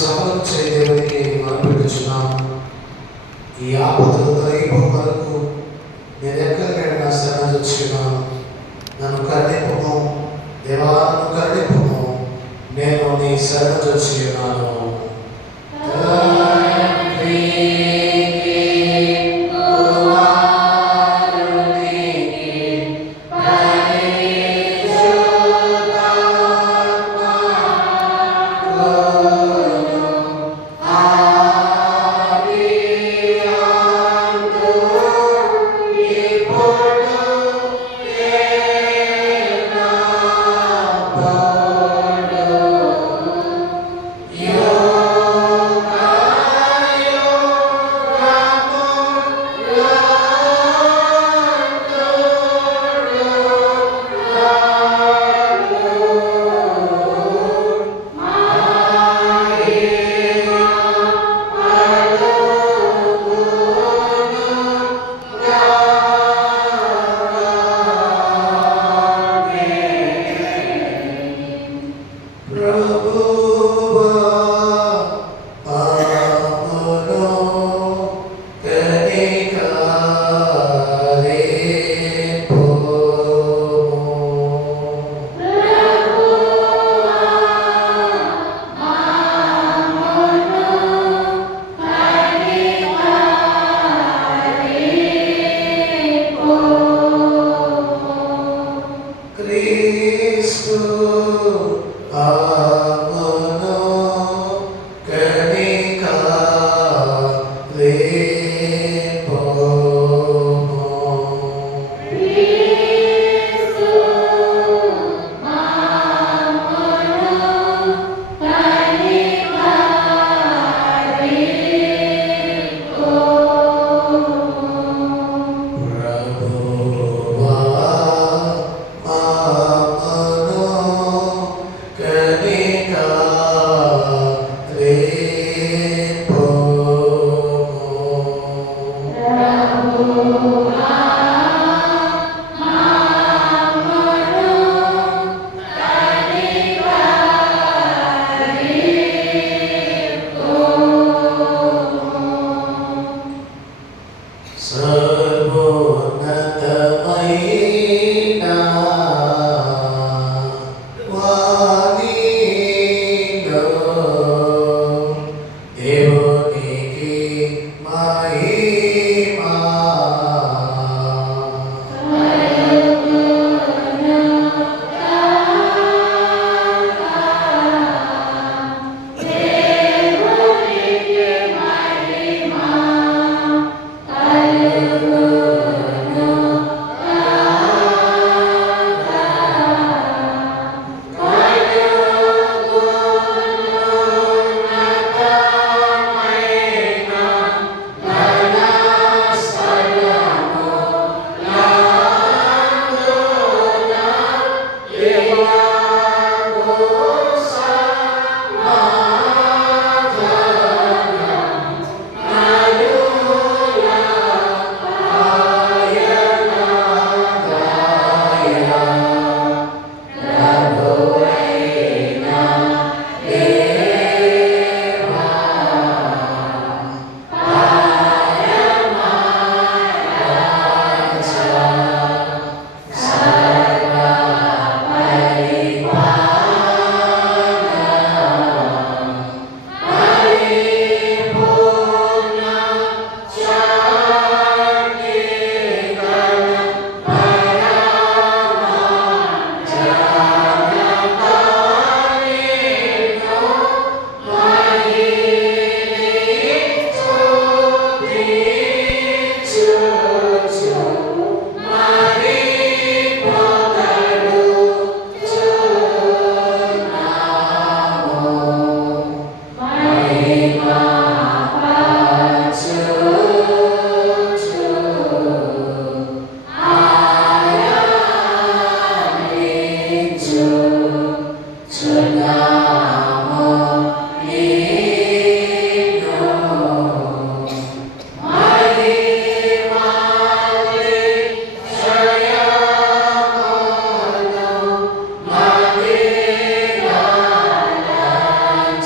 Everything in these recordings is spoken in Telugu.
సమరం చేయ దేవునికి మొదలుపెట్టుచున్నాం. ఈ ఆపదలు తొలగిపోయే వరకు నేను ఎక్కడికైనా శరణ వచ్చున్నాను. నన్ను కరుణింపుము దేవా, నన్ను కరుణింపుము, నేను నీ శరణ వచ్చున్నాను.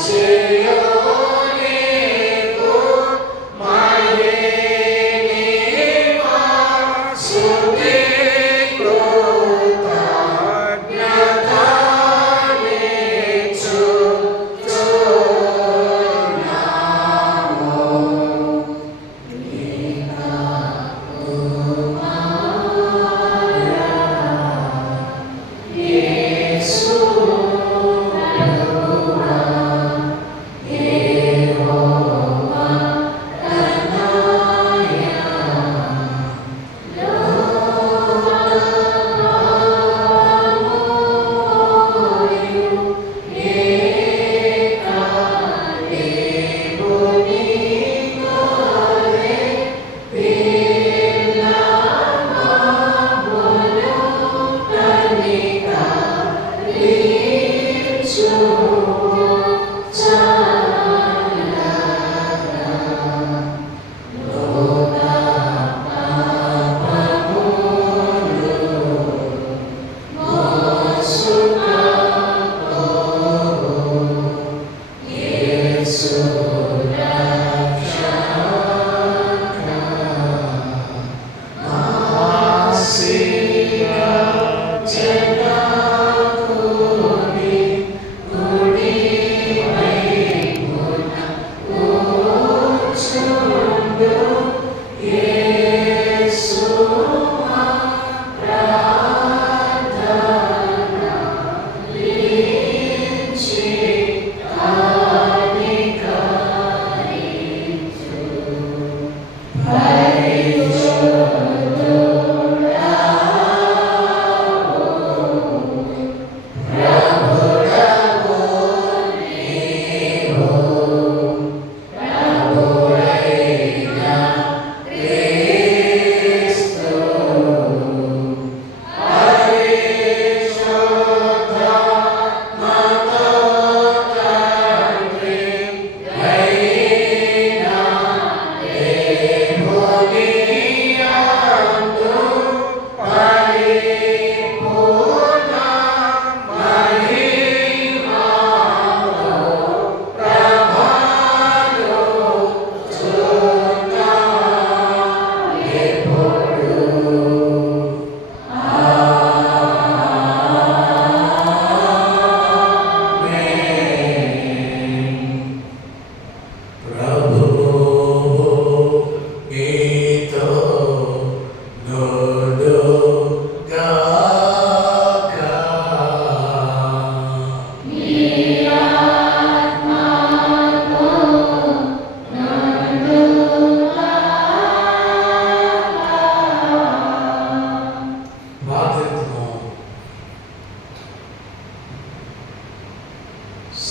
Señor.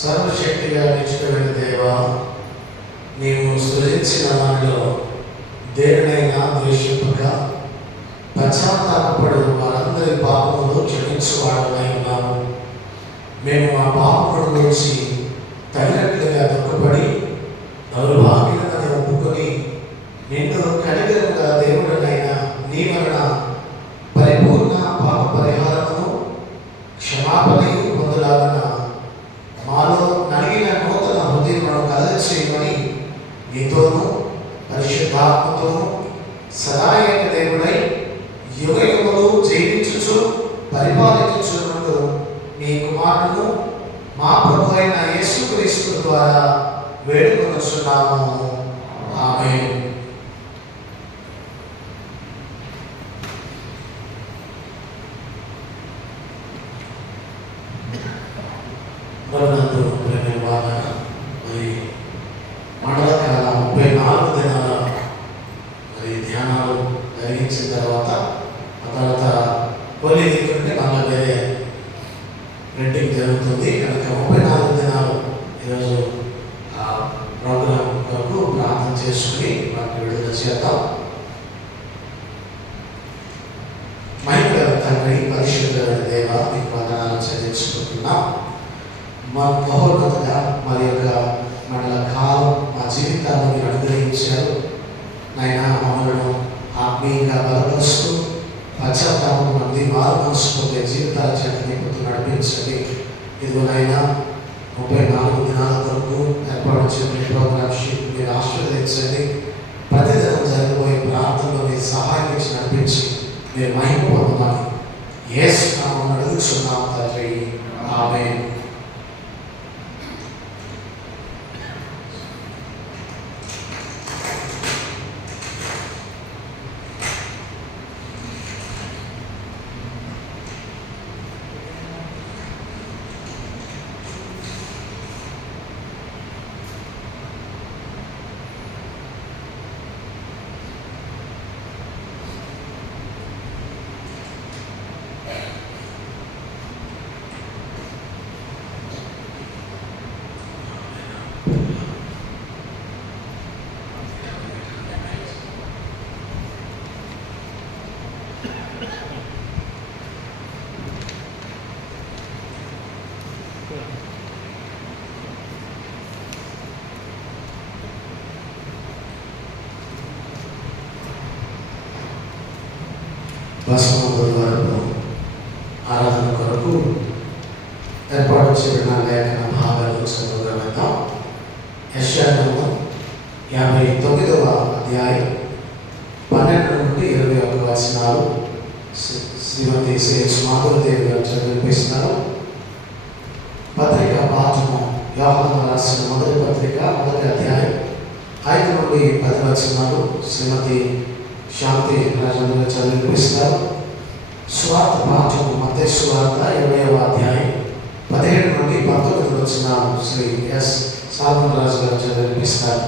సర్వశక్తిగా నిశ్చయమైన దేవా, నీవు సృజించిన వారిలో దేనినైనా ద్వేషింపక పశ్చాత్తాపపడు వారందరి పాపములు క్షమించువాడమై ఉన్నాము. మేము ఆ పాపముల నుంచి తగినట్లుగా దుఃఖపడి దౌర్భాగ్యులని ఒప్పుకొని నిన్ను కనికరముగా దేవుడనైనా నీ వలన పరిపూర్ణ పాప పరిహారమును క్షమాపణయు పొందలాగన మాలో నలిగిన నూతన హృదయమును కలగచేయమని నీతోనూ పరిశుద్ధాత్మతోనూ సదాయక దేవుడై యుగయుగములు జీవించుచు పరిపాలించుచున్నట్టు నీ కుమారుడు మా ప్రభు అయిన యేసుక్రీస్తు ద్వారా వేడుకొనుచున్నాము. ఆమేన్. మరణంతో ప్రేమవాద మరి మండల కాల 34 దినాల మరి ధ్యానాలు జరిగించిన తర్వాత కొన్ని దిక్కుంటే మళ్ళీ వేరే ప్రింటింగ్ జరుగుతుంది కనుక 34 దినాలు ఈరోజు ప్రోగ్రాం కొరకు ప్రార్థన చేసుకుని వాటిని విడుదల చేద్దాం. మహిళ తండ్రి పరిశుద్ధమైన దేవ మీకు వందనాలు చెల్లించుకుంటున్నాం. మా మహోన్నతగా మరి యొక్క మండల కాలం మా జీవితాన్ని మీరు అనుగ్రహించారు. నాయన మమ్మల్ని ఆత్మీయంగా బలపరుస్తూ పశ్చాత్తాపం మంది మారు మనసుకుంటే జీవితాల చేత నింపుతూ నడిపించండి. ఇదిగో నాయన 34 దినాల వరకు ఏర్పాటు చేసిన ప్రోగ్రామ్ షీట్ మీరు ఆశీర్వదించండి. ప్రతిదినం జరిగిపోయే ప్రార్థనలో మీరు సహాయం ఇచ్చి నడిపించి మీరు మహిమ పొందమని యేసు నామమున అడుగుచున్నాం తండ్రి. ఆమేన్. వరకు ఆరాధన కొరకు ఏర్పాటు చేయబడిన లేఖన భాగాలు చదువుగా వెళ్దాం. యెషయా గ్రంథం 59వ అధ్యాయం 12 నుండి 21 వచనాలు శ్రీమతి శ్రీ మాధురదేవి గారు చదివిపిస్తున్నారు. పత్రిక పాఠము యోహాను రాసిన మొదటి పత్రిక 1వ అధ్యాయం 5 నుండి 10 వచనాలు శ్రీమతి శాంతి రాజు గారు చదివిపిస్తారు. స్వార్థ పాఠము మత్తయి సువార్త 20వ అధ్యాయం 17 నుండి 19 వచనాలు శ్రీ ఎస్ సాల్మన్ రాజు గారు చదివిపిస్తారు.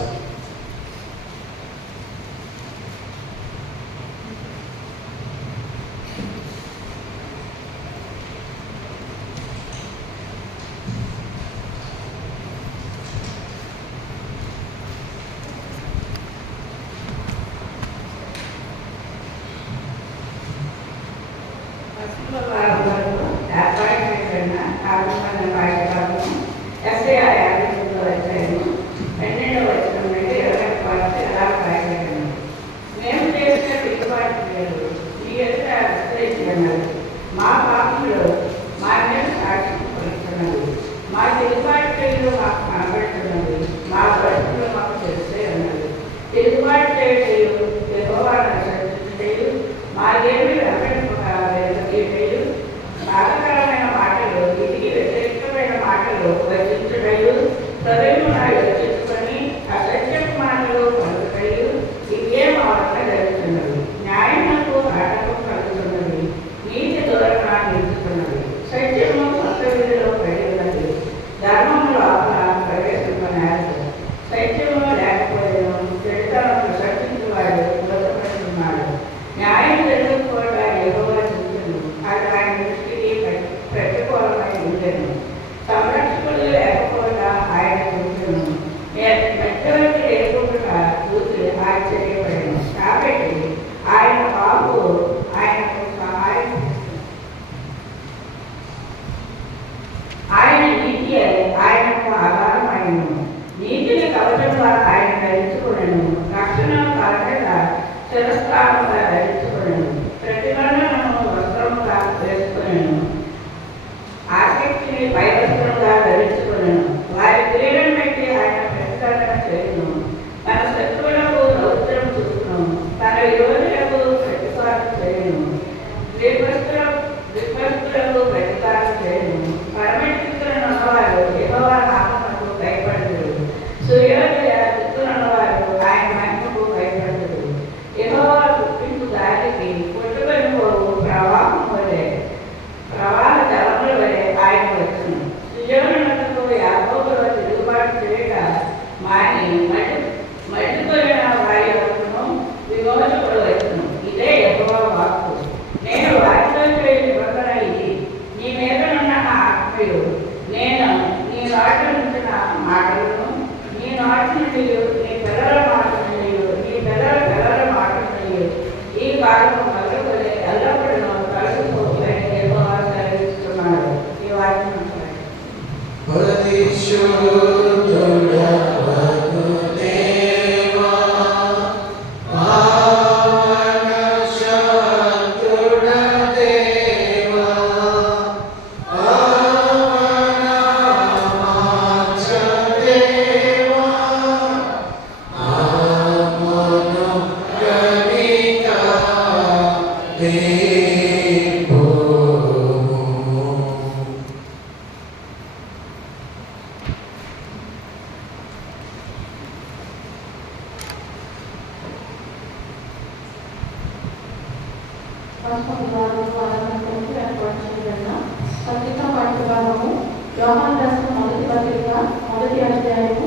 యోహాను రాసిన మొదటి పత్రిక 1వ అధ్యాయము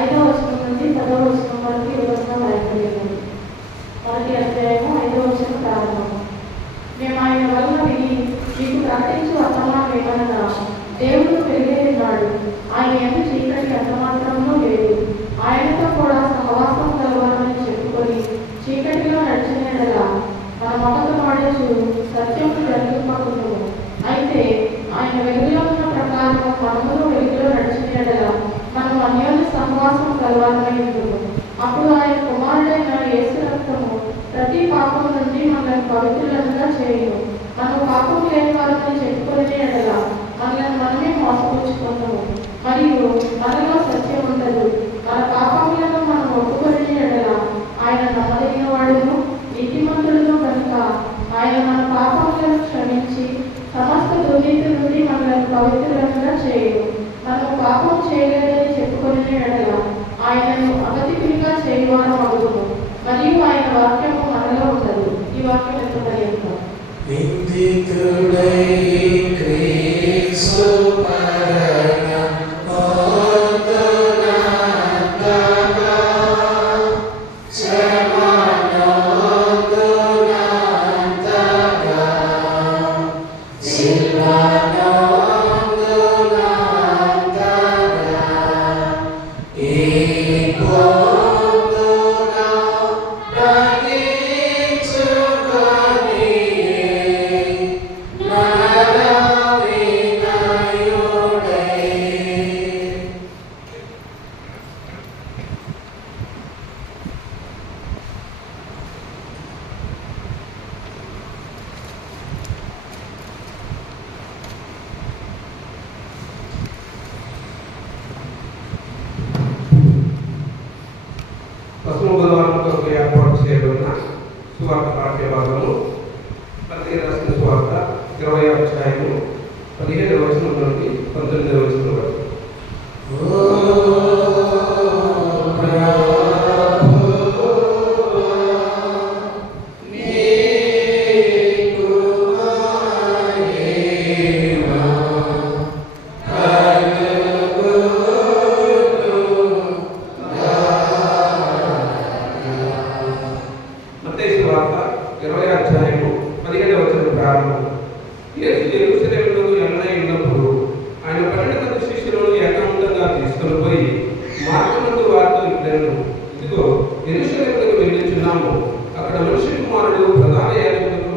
5వ వచనం నుండి 10వ వచనం వరకు ఈ విధంగా రాయబడింది. 1వ అధ్యాయము 5వ వచనం ప్రారంభము. మేము ఆయన వలన విని మీకు ప్రకటించు వర్తమానం ఏమనగా, దేవుడు పెరిగే ఉన్నాడు, ఆయన ఎంత చీకటి ఎంత మాత్రంలో లేదు. ఆయనతో కూడా సహవాసం కలవాలని చెప్పుకొని చీకటిలో నడిచిన ఎడల మన మొదట వాడేసు సత్యము జరిగింపకుందుము. అయితే ఆయన వెలుగులో ఉన్న ప్రకారం మనమును వెలుగులో నడిచిన ఎడల మనం అన్యోన్య సహవాసం కలవాలమై ఉండుము. అప్పుడు ఆయన కుమారుడైన యేసు రక్తము ప్రతి పాపం నుండి మనల్ని పవిత్రులంగా చేయును. మనం పాపం లేని వారిని చెప్పుకునే ఎడల మనల్ని మనమే మోసపుచ్చుకుంటాము, మరియు మనలో సత్యం ఉండదు. మన ఆయనను అగతికునిగా చేయవారం అడుగును, మరియు ఆయన వాక్యము మనలో ఉండదు. ఈ వాక్యం ఎంత పర్యంతం నిందితుడై క్రీస్తు మరణం పొందునంతగా శ్రమనొందునంతగా శిలనొందునంతగా ఈ పొందున గ్రహించుకొని నర వినయుడై. పశ్చిమ గోదావరి కొరకు ఏర్పాటు చేయబడిన సువార్త పాఠ్య భాగము మత్తయి రాసిన సువార్త 20వ అధ్యాయము 17వ వచనం నుండి 19వ వచనం వరకు. మత్తయి సువార్త 20వ అధ్యాయము 17వ వచనం ప్రారంభం. యేసు యెరూషలేములో ఎన్నై ఉన్నప్పుడు ఆయన 12 మంది శిష్యులను ఏకాంతంగా తీసుకొని పోయి మార్గమందు వారితో ఇట్లనెను, ఇదిగో యెరూషలేములకు వెళ్ళుచున్నాము, అక్కడ మనుష్య కుమారుడు ప్రధాన యాజకులకు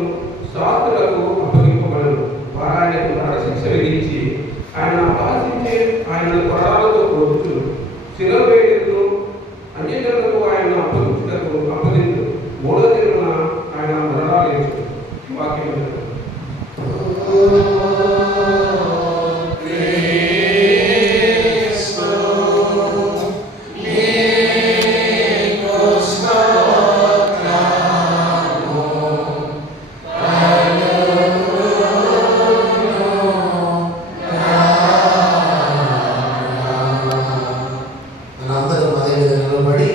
శాస్త్రులకు అప్పగింపబడను. వారు ఆయనకు మరణశిక్ష విధించి ఆయన అపహసించి ఆయనను కొరడాలతో కొట్టుచు శిలువ వేయుటకును అన్యజనులకు ఆయన అప్పగించుటకు అప్పగించు. మూడో దినమున ఆయన మరణాలు లేచు. వాక్యం వినండి. మనందరం అదే విధంగా నిలబడి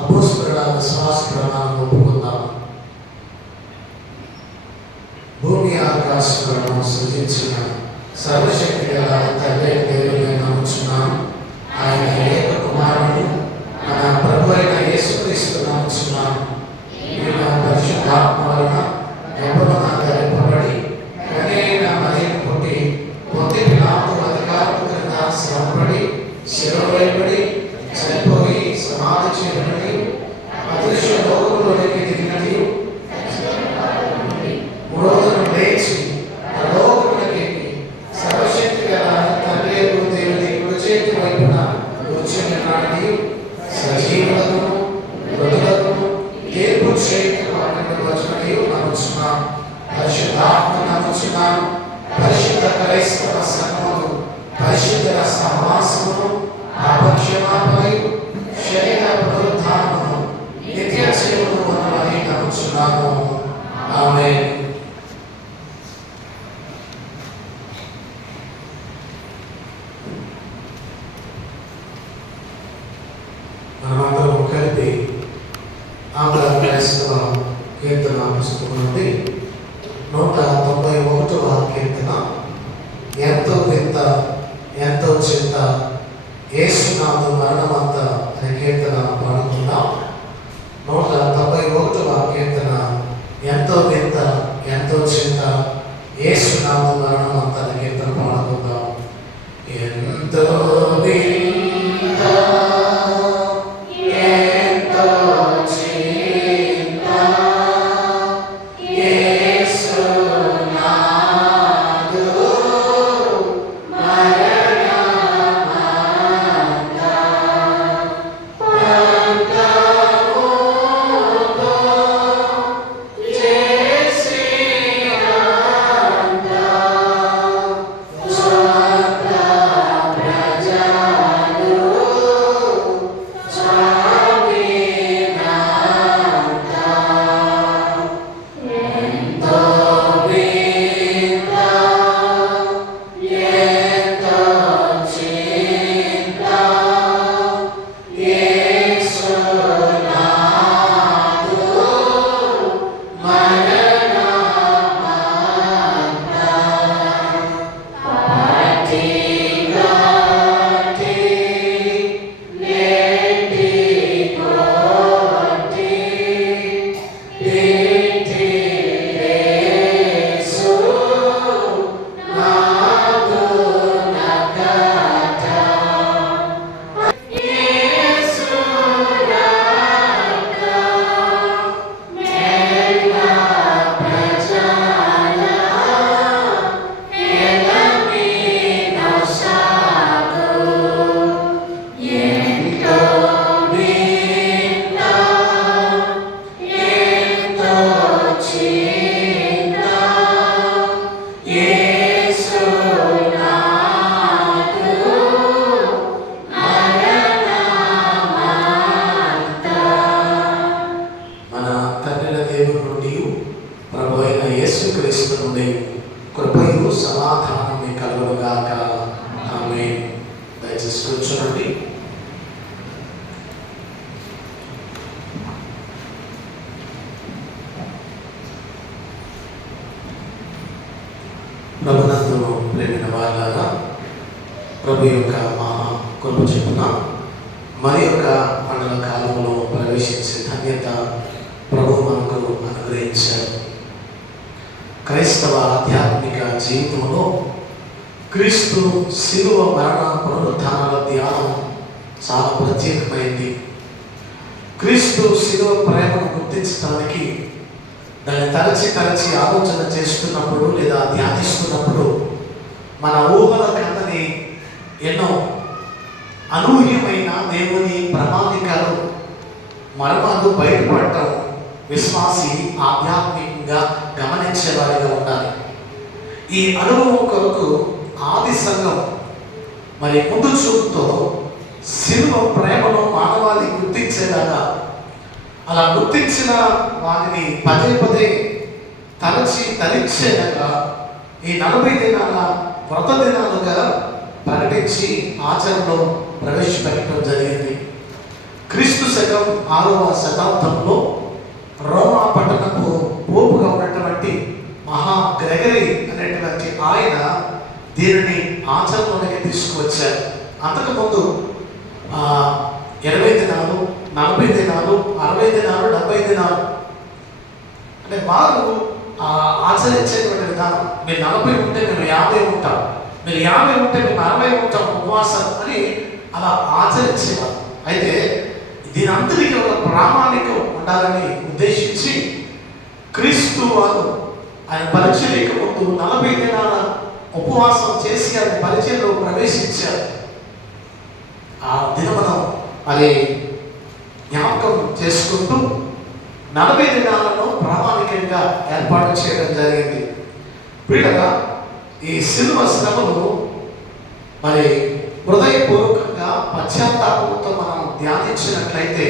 అపోస్తలుల విశ్వాస ప్రమాణాలను ఒప్పుకుందాం. భూమి ఆకాశాలను సృజించిన సర్వశక్తి గల తండ్రి దేవుని నమ్ముచున్నాను. ఆయన ఏక కుమారుడు మన ప్రభు అయిన యేసుక్రీస్తు నమ్ముచున్నాను. ఈయన పరిశుద్ధాత్మ వలన గర్భమున ధరింపబడి కన్యైన మరియను పుట్టి పొంది పిలాతు అధికారము క్రింద శ్రమపడి శిలువ వేయబడి చనిపోయి సమాధి చేయబడి అదృశ్య లోకములోనికి దిగినది, మూడవ దినం లేచి పరలోకమునకి ఎక్కి సర్వశక్తి గల తండ్రి అయిన దేవుని కుడి చేతి వైపున కూర్చుని ఉన్నాడని సజీవులను మృతులను తీర్పు చేయటకు అక్కడికి వచ్చినది నమ్ముచున్నాను. పరిశుద్ధాత్మ నమ్ముచున్నాను. పరిశుద్ధ క్రైస్తవ సంఘములు పరిశుద్ధుల సహవాసమును పాపక్షమాపణయు శరీర పునరుద్ధానమును నిత్య జీవమును ఉన్నదని నమ్ముచున్నాను. ఆమేన్. మనమందరం కలిపి ఆంగ్ల క్రైస్తవ కీర్తన పుస్తకం నుండి 191వ కీర్తన ఎంతో వింత ఎంతో చింత యేసునాథు మరణమంత అనే కీర్తన పాడుకుందాం. 191వ కీర్తన ఎంతో వింత ఎంతో చింత యేసునాథు మరణమంత అనే కీర్తన పాడుకుందాం. ఎంతో వింత ఎంతో చింత యేసునాథు మరణమంత క్రీస్తునందు ప్రేమైన వారులారా, ప్రభు యొక్క మహా కృప చొప్పున మరి యొక్క పండుగ కాలంలో ప్రవేశించే ధన్యత ప్రభు మనకు అనుగ్రహించారు. క్రైస్తవ ఆధ్యాత్మిక జీవితంలో క్రీస్తు శిలువ మరణ పునరుత్థానాల ధ్యానం చాలా ప్రత్యేకమైంది. క్రీస్తు శిలువ ప్రేమను గుర్తించడానికి దాన్ని తరచి ఆలోచన చేస్తున్నప్పుడు లేదా ధ్యానిస్తున్నప్పుడు మన ఊహల కందని ఎన్నో అనూహ్యమైన దేవుని ప్రణాళికలు మర్మాలు బయటపడటం విశ్వాసి ఆధ్యాత్మికంగా గమనించేవారిగా ఉండాలి. ఈ అనుభవం కొరకు ఆది సంఘం మరి ముందు చూపుతో శిలువ ప్రేమను మానవాళి గుర్తించేలాగా, అలా గుర్తించిన వారిని పదే పదే తరించేలాగా ఈ 40 దినాల వ్రత దినాలుగా ప్రకటించి ఆచరణలో ప్రవేశపెట్టడం జరిగింది. క్రీస్తు శకం 6వ శతాబ్దంలో రోమా పట్టణపు పోపుగా ఉన్నటువంటి మహా గ్రెగరీ అనేటువంటి ఆయన దీనిని ఆచరణలోకి తీసుకువచ్చారు. అంతకుముందు 20 దినాలు, 40 దినాలు, 60 దినాలు, 70 దినాలు అంటే వారు ఆచరించేటువంటి విధానం. మీరు 40 ఉంటే మేము 50 ఉంటాం, మీరు 50 ఉంటే మేము 60 ఉంటాం ఉపవాసం అని అలా ఆచరించేవారు. అయితే దీని అంతటికీ ఒక ప్రామాణికం ఉండాలని ఉద్దేశించి క్రీస్తు వారు ఆయన పరిచర్యకు ముందు 40 దినాల ఉపవాసం చేసి ఆయన పరిచర్యలో ప్రవేశించారు. ఆ దినమును అది జ్ఞాపకం చేసుకుంటూ 40 దినాలను ప్రామాణికంగా ఏర్పాటు చేయడం జరిగింది. వీళ్ళగా ఈ శిలువ శ్రమను మరి హృదయపూర్వకంగా పశ్చాత్తాపంతో మనం ధ్యానించినట్లయితే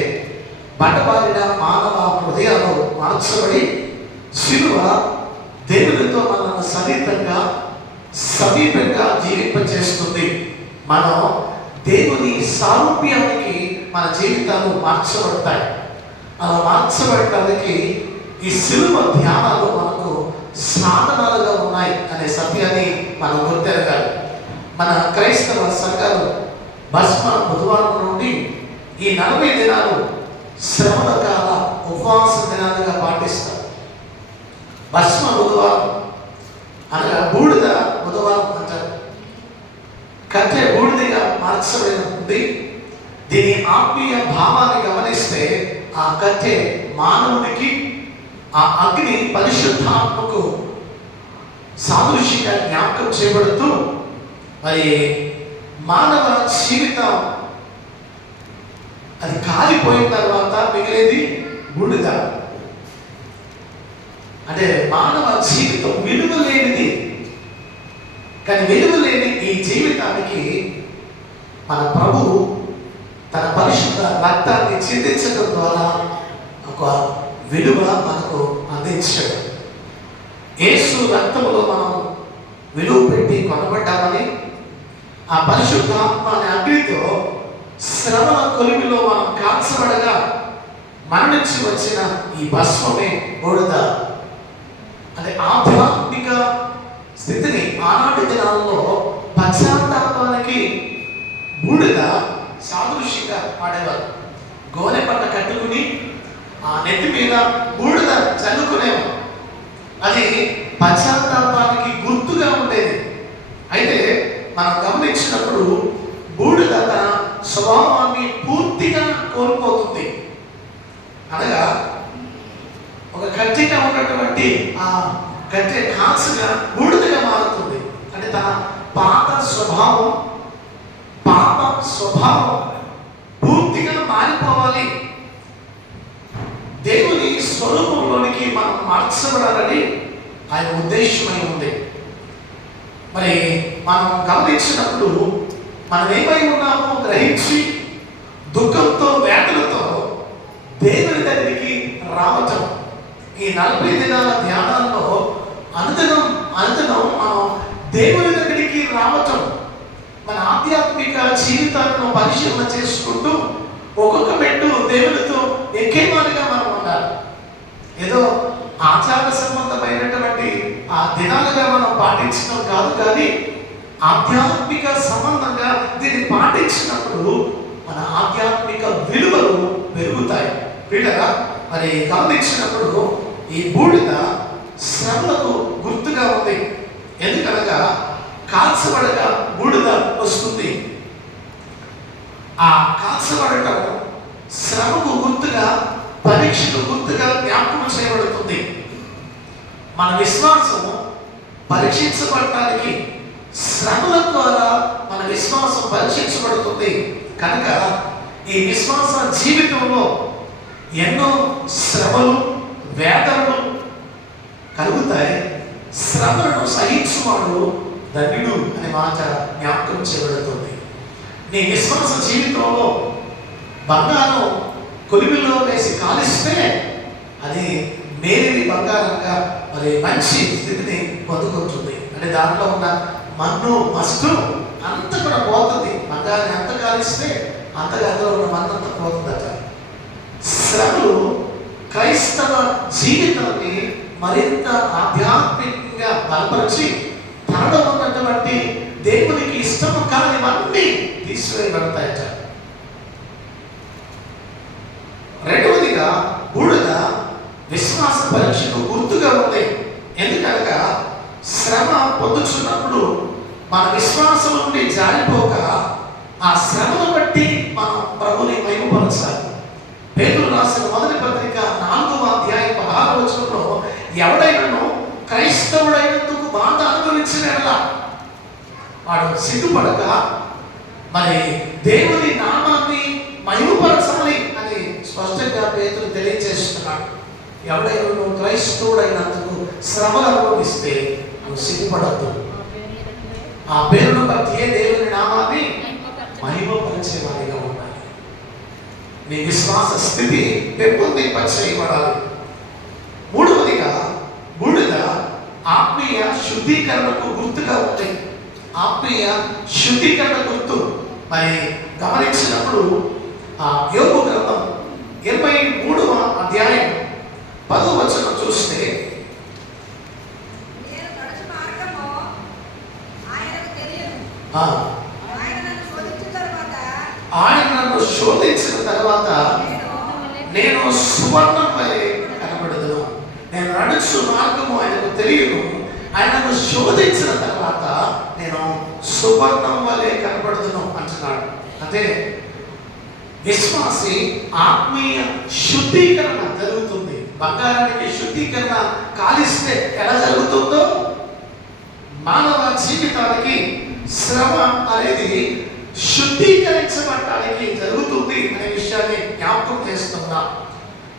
బట్టబారిన మానవ హృదయాలు మార్చబడి శిలువ దేవునితో మనల్ని సమీపంగా జీవింపచేస్తుంది. మనం దేవుని సారూప్యానికి మన జీవితాలు మార్చబడతాయి. అలా మార్చబడటానికి ఈ శిలువ ధ్యానాలు మనకు సాధనాలుగా ఉన్నాయి అనే సత్యాన్ని మనం గుర్తెరగాలి. మన క్రైస్తవ సంఘాలు భస్మ బుధవారం నుండి ఈ 40 దినాలు శ్రమల కాల ఉపవాస దినాలుగా పాటిస్తారు. భస్మ బుధవారం అనగా బూడిద బుధవారం అంటారు. కట్టె బూడిదగా మార్చబడినది. దీని ఆత్మీయ భావాన్ని గమనిస్తే ఆ కట్టె మానవునికి, ఆ అగ్ని పరిశుద్ధాత్మకు సాదృశ్యంగా జ్ఞాపకం చేయబడుతూ మరి మానవ జీవితం అది కాలిపోయిన తర్వాత మిగిలేది బూడిద. అంటే మానవ జీవితం విలువ లేనిది. కానీ విలువ లేని ఈ జీవితానికి మన ప్రభు తన పరిశుద్ధ రక్తాన్ని చిందించడం ద్వారా ఒక విలువ మనకు అందించాడు. యేసు రక్తములో మనం విలువ పెట్టి కొనబడ్డామని, ఆ పరిశుద్ధాత్మ అనే అగ్నితో శ్రమల కొలిమిలో మనం కాల్చబడగా మన నుంచి వచ్చిన ఈ భస్మమే బూడిద. అంటే ఆధ్యాత్మిక స్థితిని ఆనాటి దినాల్లో పశ్చాత్తాపానికి బూడిద సాదృశ్యంగా పాడేవారు. గోనె పట్ట కట్టుకుని ఆ నెత్తి మీద బూడిద చల్లుకునేవారు. అది పశ్చాత్తాపానికి గుర్తుగా ఉండేది. అయితే మనం గమనించినప్పుడు బూడిద తన స్వభావాన్ని పూర్తిగా కోల్పోతుంది. అనగా ఒక గట్టిగా ఉన్నటువంటి ఆ గట్టి కాసుగా బూడిదగా మారుతుంది. అంటే తన పాత స్వభావం పూర్తిగా మారిపోవాలి. దేవుని స్వరూపంలోనికి మనం మార్చబడాలని ఆయన ఉద్దేశమై ఉంది. మరి మనం గమనించినప్పుడు మనం ఏమై ఉన్నామో గ్రహించి దుఃఖంతో వేదనతో దేవుని దగ్గరికి రావటం. ఈ 40 దినాల ధ్యానాల్లో అనుదినం మనం దేవుని దగ్గరికి రావటం, మన ఆధ్యాత్మిక జీవితాలను పరిశీలన చేసుకుంటూ ఒక్కొక్క మెట్టు దేవునితో ఎక్కేవారిగా మనం ఉండాలి. ఏదో ఆచార సంబంధమైనటువంటి ఆ దినాలుగా మనం పాటించాలి. పాటించడం కాదు, కానీ ఆధ్యాత్మిక సంబంధంగా దీన్ని పాటించినప్పుడు మన ఆధ్యాత్మిక విలువలు పెరుగుతాయి. వీళ్ళగా మరి గమనించినప్పుడు ఈ బూడిద శ్రమలకు గుర్తుగా ఉంది. ఎందుకనగా కాల్చబడగా బూడిద వస్తుంది. ఆ కాల్చబడటం శ్రమకు గుర్తుగా, పరీక్షకు గుర్తుగా జ్ఞాపకం చేయబడుతుంది. మన విశ్వాసము పరీక్షించబడటానికి శ్రమల ద్వారా మన విశ్వాసం పరీక్షించబడుతుంది. కనుక ఈ విశ్వాస జీవితంలో ఎన్నో శ్రమలు, వేదనలు కలుగుతాయి. శ్రమలను సహించువాడు ధన్యుడు అనే మాట జ్ఞాపకం చేయబడుతుంది. నీ విశ్వాస జీవితంలో బంగారం కొలిమిలో వేసి కాలిస్తే అది మేలిమి బంగారంగా మరి మంచి స్థితిని పొందుకుంటుంది. అంటే దాంట్లో ఉన్న మన్ను, మస్టు అంత కూడా పోతుంది. బంగారం ఎంత కాలిస్తే అంతగా అందులో ఉన్న మన్ను అంతా పోతుందట. శ్రమలు క్రైస్తవ జీవితాన్ని మరింత ఆధ్యాత్మికంగా బలపరిచి తనలో ఉన్నటువంటి దేవునికి ఇష్టము కానివన్నీ తీసివేయబడతాయట. రెండవదిగా బూడిద విశ్వాస పరీక్షకు గుర్తుగా ఉంది. ఎందుకనగా శ్రమ పొందుతున్నప్పుడు మన విశ్వాసం నుండి జారిపోక ఆ శ్రమను బట్టి మనం ప్రభుని మహిమపరచాలి. పేతురు రాసిన మొదటి పత్రిక 4వ అధ్యాయం 16వ వచనంలో ఎవడైనాను క్రైస్తవుడైనందుకు బాధ అనుభవించిన వాడు సిగ్గుపడక మరి దేవుని నామాన్ని మహిమపరచాలి అని స్పష్టంగా పేతురు తెలియజేస్తున్నాడు. ఎవడైనా నువ్వు క్రైస్తవుడైనందుకు శ్రమలు అనుభవిస్తే నువ్వు సిగ్గుపడద్దు. ఆ పేరును బట్టి దేవుని నామాన్ని మహిమపరిచేవాడిగా ఉండాలి. నీ విశ్వాస స్థితి పెంపొందింపచేయబడాలి. మూడవదిగా బూడిద ఆత్మీయ శుద్ధీకరణకు గుర్తుగా ఉంటాయి. ఆత్మీయ శుద్ధీకరణ గుర్తు మరి గమనించినప్పుడు యోబు గ్రంథం 23వ అధ్యాయం 10వ వచనం చూస్తే ఆయన నన్ను శోధించిన తర్వాత నేను సువర్ణం వలె కనబడదును. నేను నడుచు మార్గము ఆయనకు తెలియను. ఆయనను శోధించిన తర్వాత నేను సువర్ణం వలె కనబడదును అంటున్నాడు. అంటే విశ్వాసి ఆత్మీయ శుద్ధీకరణ జరుగుతుంది. బంగారానికి శుద్ధీకరణ కాలిస్తే ఎలా జరుగుతుందో మానవ జీవితానికి శ్రమ అనేది శుద్ధీకరించబడటానికి జరుగుతుంది అనే విషయాన్ని జ్ఞాపకం చేస్తున్నా.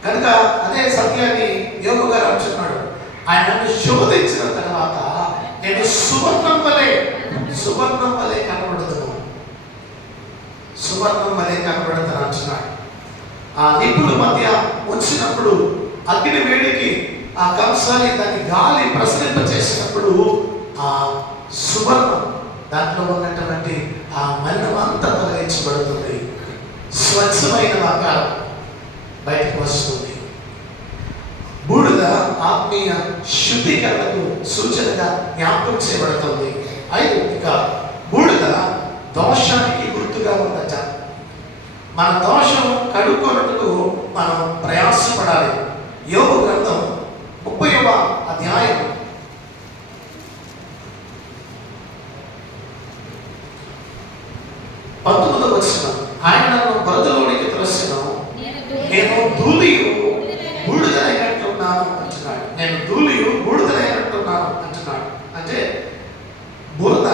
కనుక అదే సత్యాన్ని యోగు గారు అంటున్నాడు. ఆయన నన్ను శోధించిన తర్వాత నేను సువర్ణం వలె కనబడదును. సువర్ణం వలె కనబడతాను అంటున్నాడు. ఆ నిప్పుల మధ్య వచ్చినప్పుడు అగ్ని వేడికి ఆ కంసాన్ని దాన్ని గాలి ప్రసరింప చేసినప్పుడు ఆ సువర్ణం దాంట్లో ఉన్నటువంటి ఆ మలినం అంతా తొలగించబడుతుంది. స్వచ్ఛమైన ఆకారం బయటకు వస్తుంది. బూడిద ఆత్మీయ శుద్ధీకరణకు సూచనగా జ్ఞాపకం చేయబడుతుంది. ఇక బూడిద దోషానికి గుర్తుగా ఉందట. మన దోషం కడుక్కొనుటకు మనం ప్రయాసపడాలి. యోబు గ్రంథం 30వ అధ్యాయం 19వ వచనం, ఆయన నన్ను బురదలోనికి త్రోసెను, నేను ధూళియు బూడిదైనట్టున్నాను అంటున్నాడు. నేను ధూళియు బూడిదైనట్టున్నాను అంటున్నాడు. అంటే బురద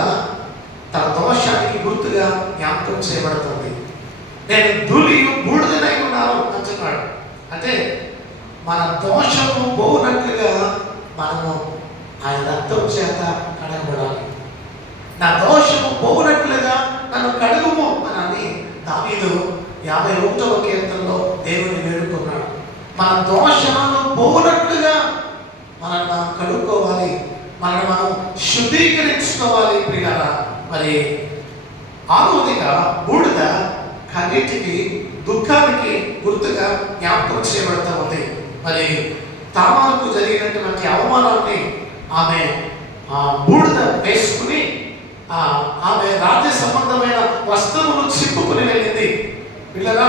తన దోషానికి గుర్తుగా జ్ఞాపకం చేయబడుతుంది. నేను ధూళియు బూడిదై ఉన్నాను అంటున్నాడు. అంటే మన దోషము పోనట్లుగా మనము ఆయన రక్తం చేత కడగబడాలి. నా దోషము పోనట్లుగా నన్ను కడుగుము అని దావీదు 51వ కీర్తనలో దేవుని వేడుకున్నాడు. మన దోషాలను పోనట్లుగా మనం కడుక్కోవాలి, మనం శుద్ధీకరించుకోవాలి ప్రియులారా. మరి ఆరోదిగా బూడిద కన్నిటికి దుఃఖానికి గుర్తుగా జ్ఞాపకం చేయబడతా ఉంది. మరి తామారుకు జరిగినటువంటి అవమానాన్ని ఆమె బూడిద వేసుకుని ఆమె రాజ్య సంబంధమైన వస్త్రములు చిప్పుకుని వెళ్ళింది. పిల్లగా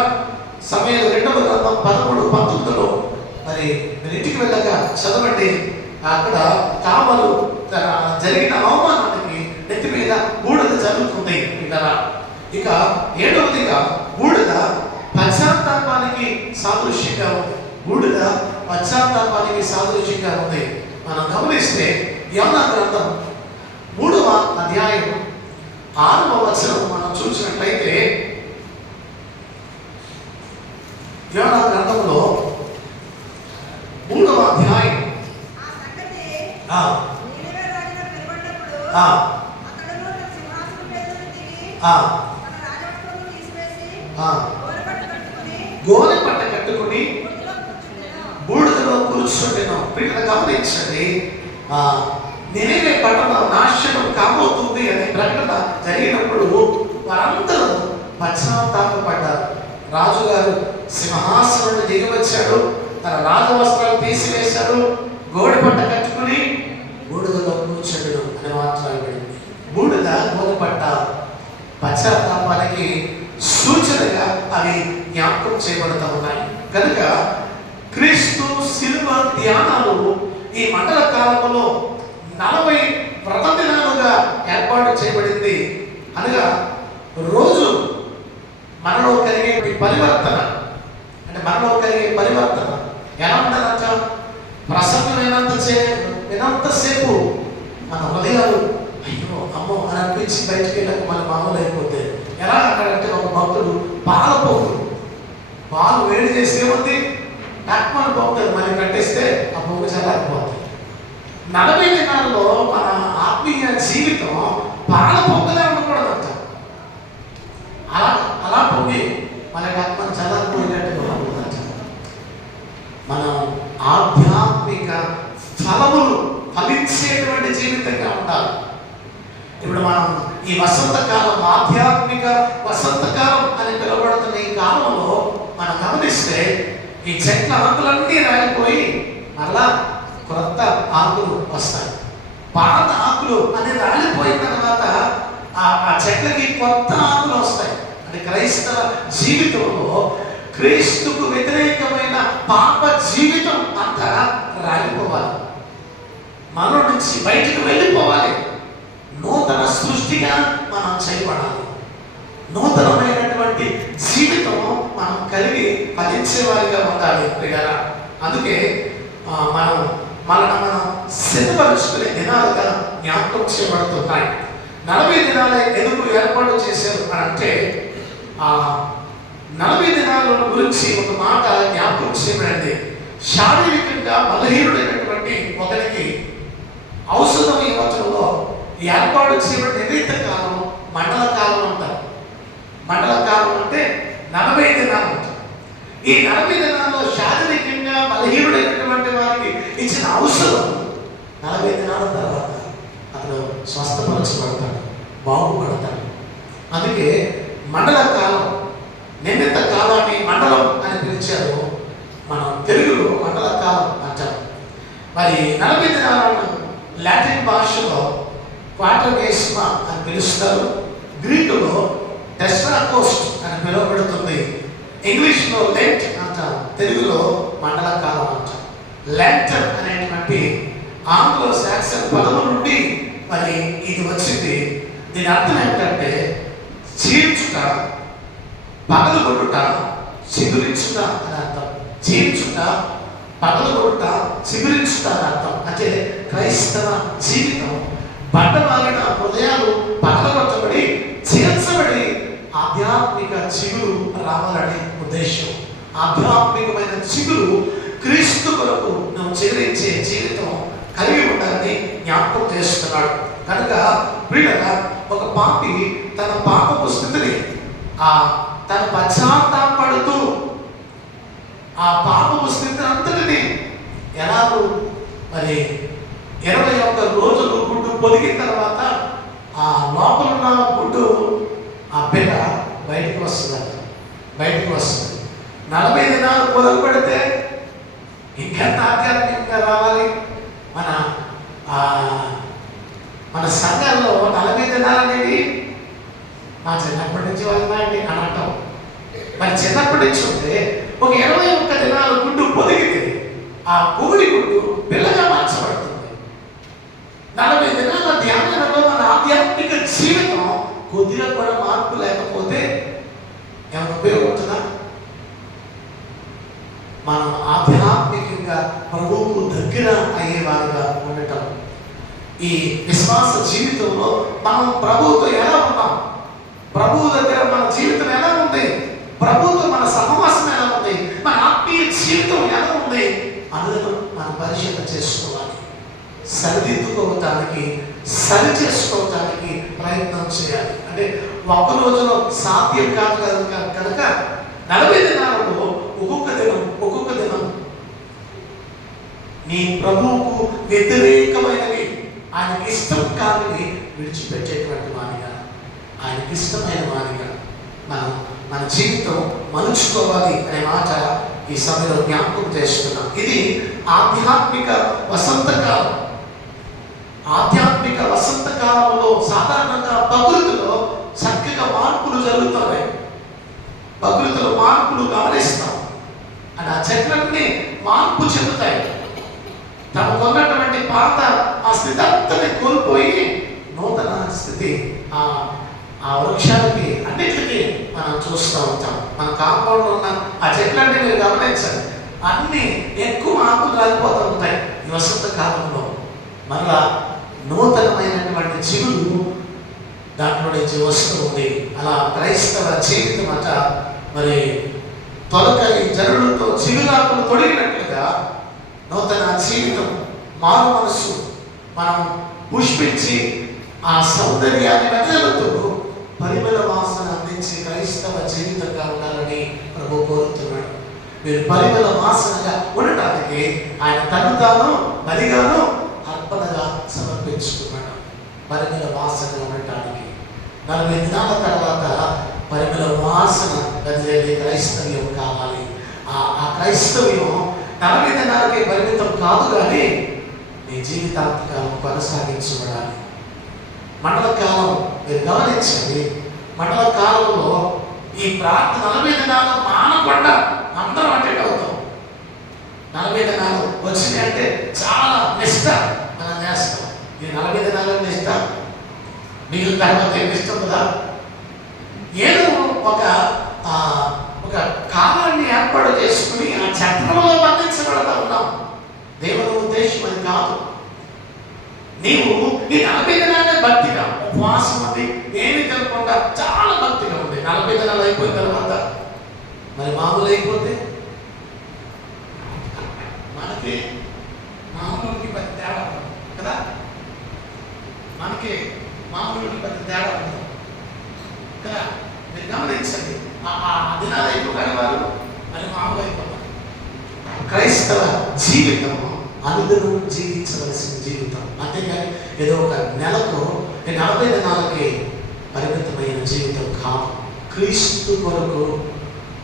సమయం 2వ గ్రంథం 13-19లో మరి మీరు ఇంటికి వెళ్ళగా చదవండి. అక్కడ తామలు జరిగిన అవమానానికి నెత్తి మీద బూడిద జరుగుతుంది పిల్లరా. ఇక 7వదిగా బూడిద పశ్చాత్తాపానికి సాదృశ్యంగా ఉంది. బూడిద పశ్చాత్తాపానికి సాదృశ్యంగా ఉంది. మనం గమనిస్తే యోనా గ్రంథం 3వ అధ్యాయం 6వ వచనం మనం చూసినట్లయితే, యోనా గ్రంథంలో 3వ అధ్యాయం గోనె పట్ట కట్టుకుని బూడిదలో కూర్చుండెను. ఇక్కడ గమనించండి, నినివే పట్టణం నాశనం కాబోతుంది అనే ప్రకటన జరిగినప్పుడు వారందరూ పశ్చాత్తాపపడ్డారు. రాజుగారు సింహాసనం దిగి వచ్చాడు, తన రాజవస్త్రాలు తీసివేశాడు, గోడె పట్ట కట్టుకుని బూడిదలో కూర్చుండెను అని మాట్లాడబడింది. బూడిద గోనె పట్ట పశ్చాత్తాపానికి సూచనగా అవి జ్ఞాపకం చేయబడుతూ ఉన్నాయి. కనుక క్రీస్తు శిలువ ధ్యానాలు ఈ మండల కాలంలో 40 వ్రత దినాలుగా ఏర్పాటు చేయబడింది. అనగా రోజు మనలో కలిగే పరివర్తన, అంటే మనలో కలిగే పరివర్తన ఎలా ఉంటుందంట? ప్రసంగం వినంతసేపు మన హృదయాలు అయ్యో అమ్మో అని అనిపించి బయటికి వెళ్ళక మన మామూలు అయిపోతే ఎలా అక్కడంటే ఒక భక్తుడు పాలు వేడి చేస్తే ఏముంది ఆత్మను పోతుంది, మనం కట్టేస్తే ఆ పొంగు చల్లారిపోతుంది. 40 దినాల్లో మన ఆత్మీయ జీవితం పాల పొంగలే ఉండకూడదంట. అలా పొంగి మనకి ఆత్మను చల్లారిపోయినట్టుగా ఉండదంట. మనం ఆధ్యాత్మిక ఫలములు ఫలించేటువంటి జీవితంగా ఉండాలి. ఇప్పుడు మనం ఈ వసంతకాలం, ఆధ్యాత్మిక వసంతకాలం అని పిలువబడుతున్న ఈ కాలంలో మనం గమనిస్తే ఈ చెట్ల ఆకులన్నీ రాలిపోయి మరలా కొత్త ఆకులు వస్తాయి. పాత ఆకులు అని రాలిపోయిన తర్వాత ఆ చెట్లకి కొత్త ఆకులు వస్తాయి. అంటే క్రైస్తవ జీవితంలో క్రీస్తుకు వ్యతిరేకమైన పాప జీవితం అంతా రాలిపోవాలి, మనలో నుంచి బయటకు వెళ్ళిపోవాలి. నూతన సృష్టిగా మనం చేయబడాలి. నూతనమైనటువంటి జీవితం మనం కలిగి ఫలించేవారిగా ఉండాలి ప్రియులారా. అందుకే మనం సిద్ధపరుచుకునే దినాలుగా జ్ఞాపకం చేయబడుతున్నాయి. 40 దినాలే ఎందుకు ఏర్పాటు చేశారు అంటే 40 దినాల గురించి ఒక మాట జ్ఞాపకం చేయబడింది. శారీరకంగా బలహీనుడైనటువంటి ఒకరికి ఔషధం ఇవ్వటంలో ఏర్పాటు చేయబడిన నిర్ణీత కాలం మండల కాలం అంటారు. మండల కాలం అంటే 40 దినాలు అంటారు. ఈ 40 దినాల్లో శారీరకంగా బలహీనుడైనటువంటి వారికి ఇచ్చిన ఔషధం 40 దినాల తర్వాత అతను స్వస్థపరచబడతాడు, బాగుపడతాడు. అందుకే మండల కాలం, నిర్ణీత కాలాన్ని మండలం అని పిలిచారు. మనం తెలుగులో మండల కాలం అంటారు. మరి 40 దినాలను లాటిన్ భాషలో క్వాటర్నేస్మా అని పిలుస్తారు. గ్రీకులో టెస్ట్రాకోస్ట్ అని పిలువబడుతుంది. ఇంగ్లీష్లో లెంట్ అంటారు, తెలుగులో మండల కాలం అంటారు. లెంటర్ అనేటువంటి ఆంగ్లో సాక్సన్ పదము నుండి మరి ఇది వచ్చింది. దీని అర్థం ఏంటంటే చీల్చుట, పగలుగొట్టుట, చిగురించుట అని అర్థం. చీల్చుట, పగలుగొట్టుట, చిగురించుట అని అర్థం. అంటే క్రైస్తవ జీవితం బండమారిన హృదయాలు పగలగొట్టబడి చీల్చబడి ఆధ్యాత్మిక చిగురు రావాలనే ఉద్దేశం. ఆధ్యాత్మికమైన చిగురు క్రీస్తు కొరకు నువ్వు చిగురించే జీవితం కలిగి ఉండాలని జ్ఞాపకం చేస్తున్నాడు. కనుక ప్రియులారా, ఒక పాపి తన పాపపు స్థితిని తన పశ్చాత్తాపడుతూ ఆ పాపపు స్థితిని అంతటిని ఎలాగూ మరి 21 రోజులు గుడ్డు పొదిగిన తర్వాత ఆ లోపల ఉన్న గుడ్డు ఆ బిడ్డ బయటకు వస్తుంది. 40 దినాలు పొదలు పెడితే ఇంకెంత ఆధ్యాత్మికంగా రావాలి. మన మన సంఘాల్లో 40 దినాలు అనేవి మా చిన్నప్పటి నుంచి వాళ్ళండి అని అంటాం. మరి చిన్నప్పటి నుంచి ఉంటే ఒక 21 దినాలు గుడ్డు పొదిగితే ఆ కోడి గుడ్డు పిల్లగా మార్చబడుతుంది. 40 దినాల ధ్యానంలో మన ఆధ్యాత్మిక జీవితం కొద్దిగా కూడా మార్పు లేకపోతే ఏమైనా ఉపయోగపడుతుందా? మనం ఆధ్యాత్మికంగా ప్రభువుకు దగ్గర అయ్యేవారుగా ఉండటం. ఈ విశ్వాస జీవితంలో మనం ప్రభువుతో ఎలా ఉన్నాం, ప్రభువు దగ్గర మన జీవితం ఎలా ఉంది, ప్రభువుతో మన సహవాసం ఎలా ఉంది, మన ఆత్మీయ జీవితం ఎలా ఉంది అందులో మనం పరిశీలన చేసుకోవాలి. సరిదిద్దుకోవటానికి, సరి చేసుకోవటానికి ప్రయత్నం చేయాలి. అంటే ఒక్క రోజులో సాధ్యం కాదు కనుక 40 దినాలలో ఒక్కొక్క దినం నీ ప్రభువుకు వ్యతిరేకమైనవి, ఆయనకి ఇష్టం కానివి విడిచిపెట్టేటువంటి వానిగా, ఆయనకి ఇష్టమైన వానిగా మన జీవితం మలుచుకోవాలి అనే మాట ఈ సమయంలో జ్ఞాపకం చేస్తున్నాం. ఇది ఆధ్యాత్మిక వసంతకాలం. ఆధ్యాత్మిక వసంతకాలంలో సాధారణంగా ప్రకృతిలో చక్కగా మార్పులు జరుగుతున్నాయి. ప్రకృతిలో మార్పులు గమనిస్తాం. అని ఆ చెట్లన్నీ మార్పు చెందుతాయి. తమకున్నటువంటి పాత ఆ స్థితి అంతని కోల్పోయి నూతన స్థితి ఆ వృక్షాలకి అన్నిటికీ మనం చూస్తూ ఉంటాం. మన కాంపౌండ్లో ఉన్న ఆ చెట్లన్నీ మీరు గమనించండి, అన్ని ఎక్కువ ఆకులు రాలిపోతూ ఉంటాయి. ఈ వసంత కాలంలో మరలా నూతనమైనటువంటి చిగులు దాంట్లో నుంచి వస్తూ ఉంది. అలా క్రైస్తవ జీవితం అంట మరి తొలకరి జరులతో చిగురాకులు తొడిగినట్లుగా నూతన జీవితం, మారు మనసు మనం పుష్పించి ఆ సౌందర్యాన్ని వెదజల్లుతూ పరిమళ వాసన అందించి క్రైస్తవ జీవితంగా ఉండాలని ప్రభు కోరుతున్నాడు. మీరు పరిమళ వాసనగా ఉండటానికి ఆయన తను తాను బలిగాను అర్పణగా సమర్పించుకున్నాడు. పరిమళ వాసనగా ఉండటానికి 40 దినాల తర్వాత పరిమళ వాసన వెదజల్లి క్రైస్తవ్యం కావాలి. ఆ క్రైస్తవ్యం 40 దినాలకే పరిమితం కాదు, కానీ నీ జీవితాంతకాలం కొనసాగించబడాలి. మండల కాలం మీరు గమనించండి. మండల కాలంలో ఈ ప్రార్థన 40 దినాలు మానకుండా అందరం అటెండ్ అవుతాం. 40 దినాలు వచ్చినాయి అంటే చాలా నిష్ట మనం చేస్తాం. ఈ 40 దినాల నిష్ట మీకు తర్వాత ఇష్టం కదా. ఏదో ఒక కాలాన్ని ఏర్పాటు చేసుకుని ఆ చక్రంలో బంధించబడతా ఉన్నాం. దేవుని ఉద్దేశం అది కాదు. నీవు నీ 40 దినాలే భక్తిగా ఉపవాసం ఉంది, ఏమి తినకుండా చాలా భక్తిగా ఉంది. 40 దినాలు అయిపోయిన తర్వాత మరి మామూలు అయిపోతే మనకి మామూలుకి పెద్ద తేడా కదా. మనకి మామూలుకి పెద్ద తేడా ఉంటుంది కదా. మీరు గమనించండి, ఆ దినాలు అయిపోయిన వారు మరి మామూలు అయిపోతారు. క్రైస్తవ జీవితం అనుదినం జీవించవలసిన జీవితం, అంతేగాని ఏదో ఒక నెలకు 40 దినాలకి పరిమితమైన జీవితం కాదు. క్రీస్తు కొరకు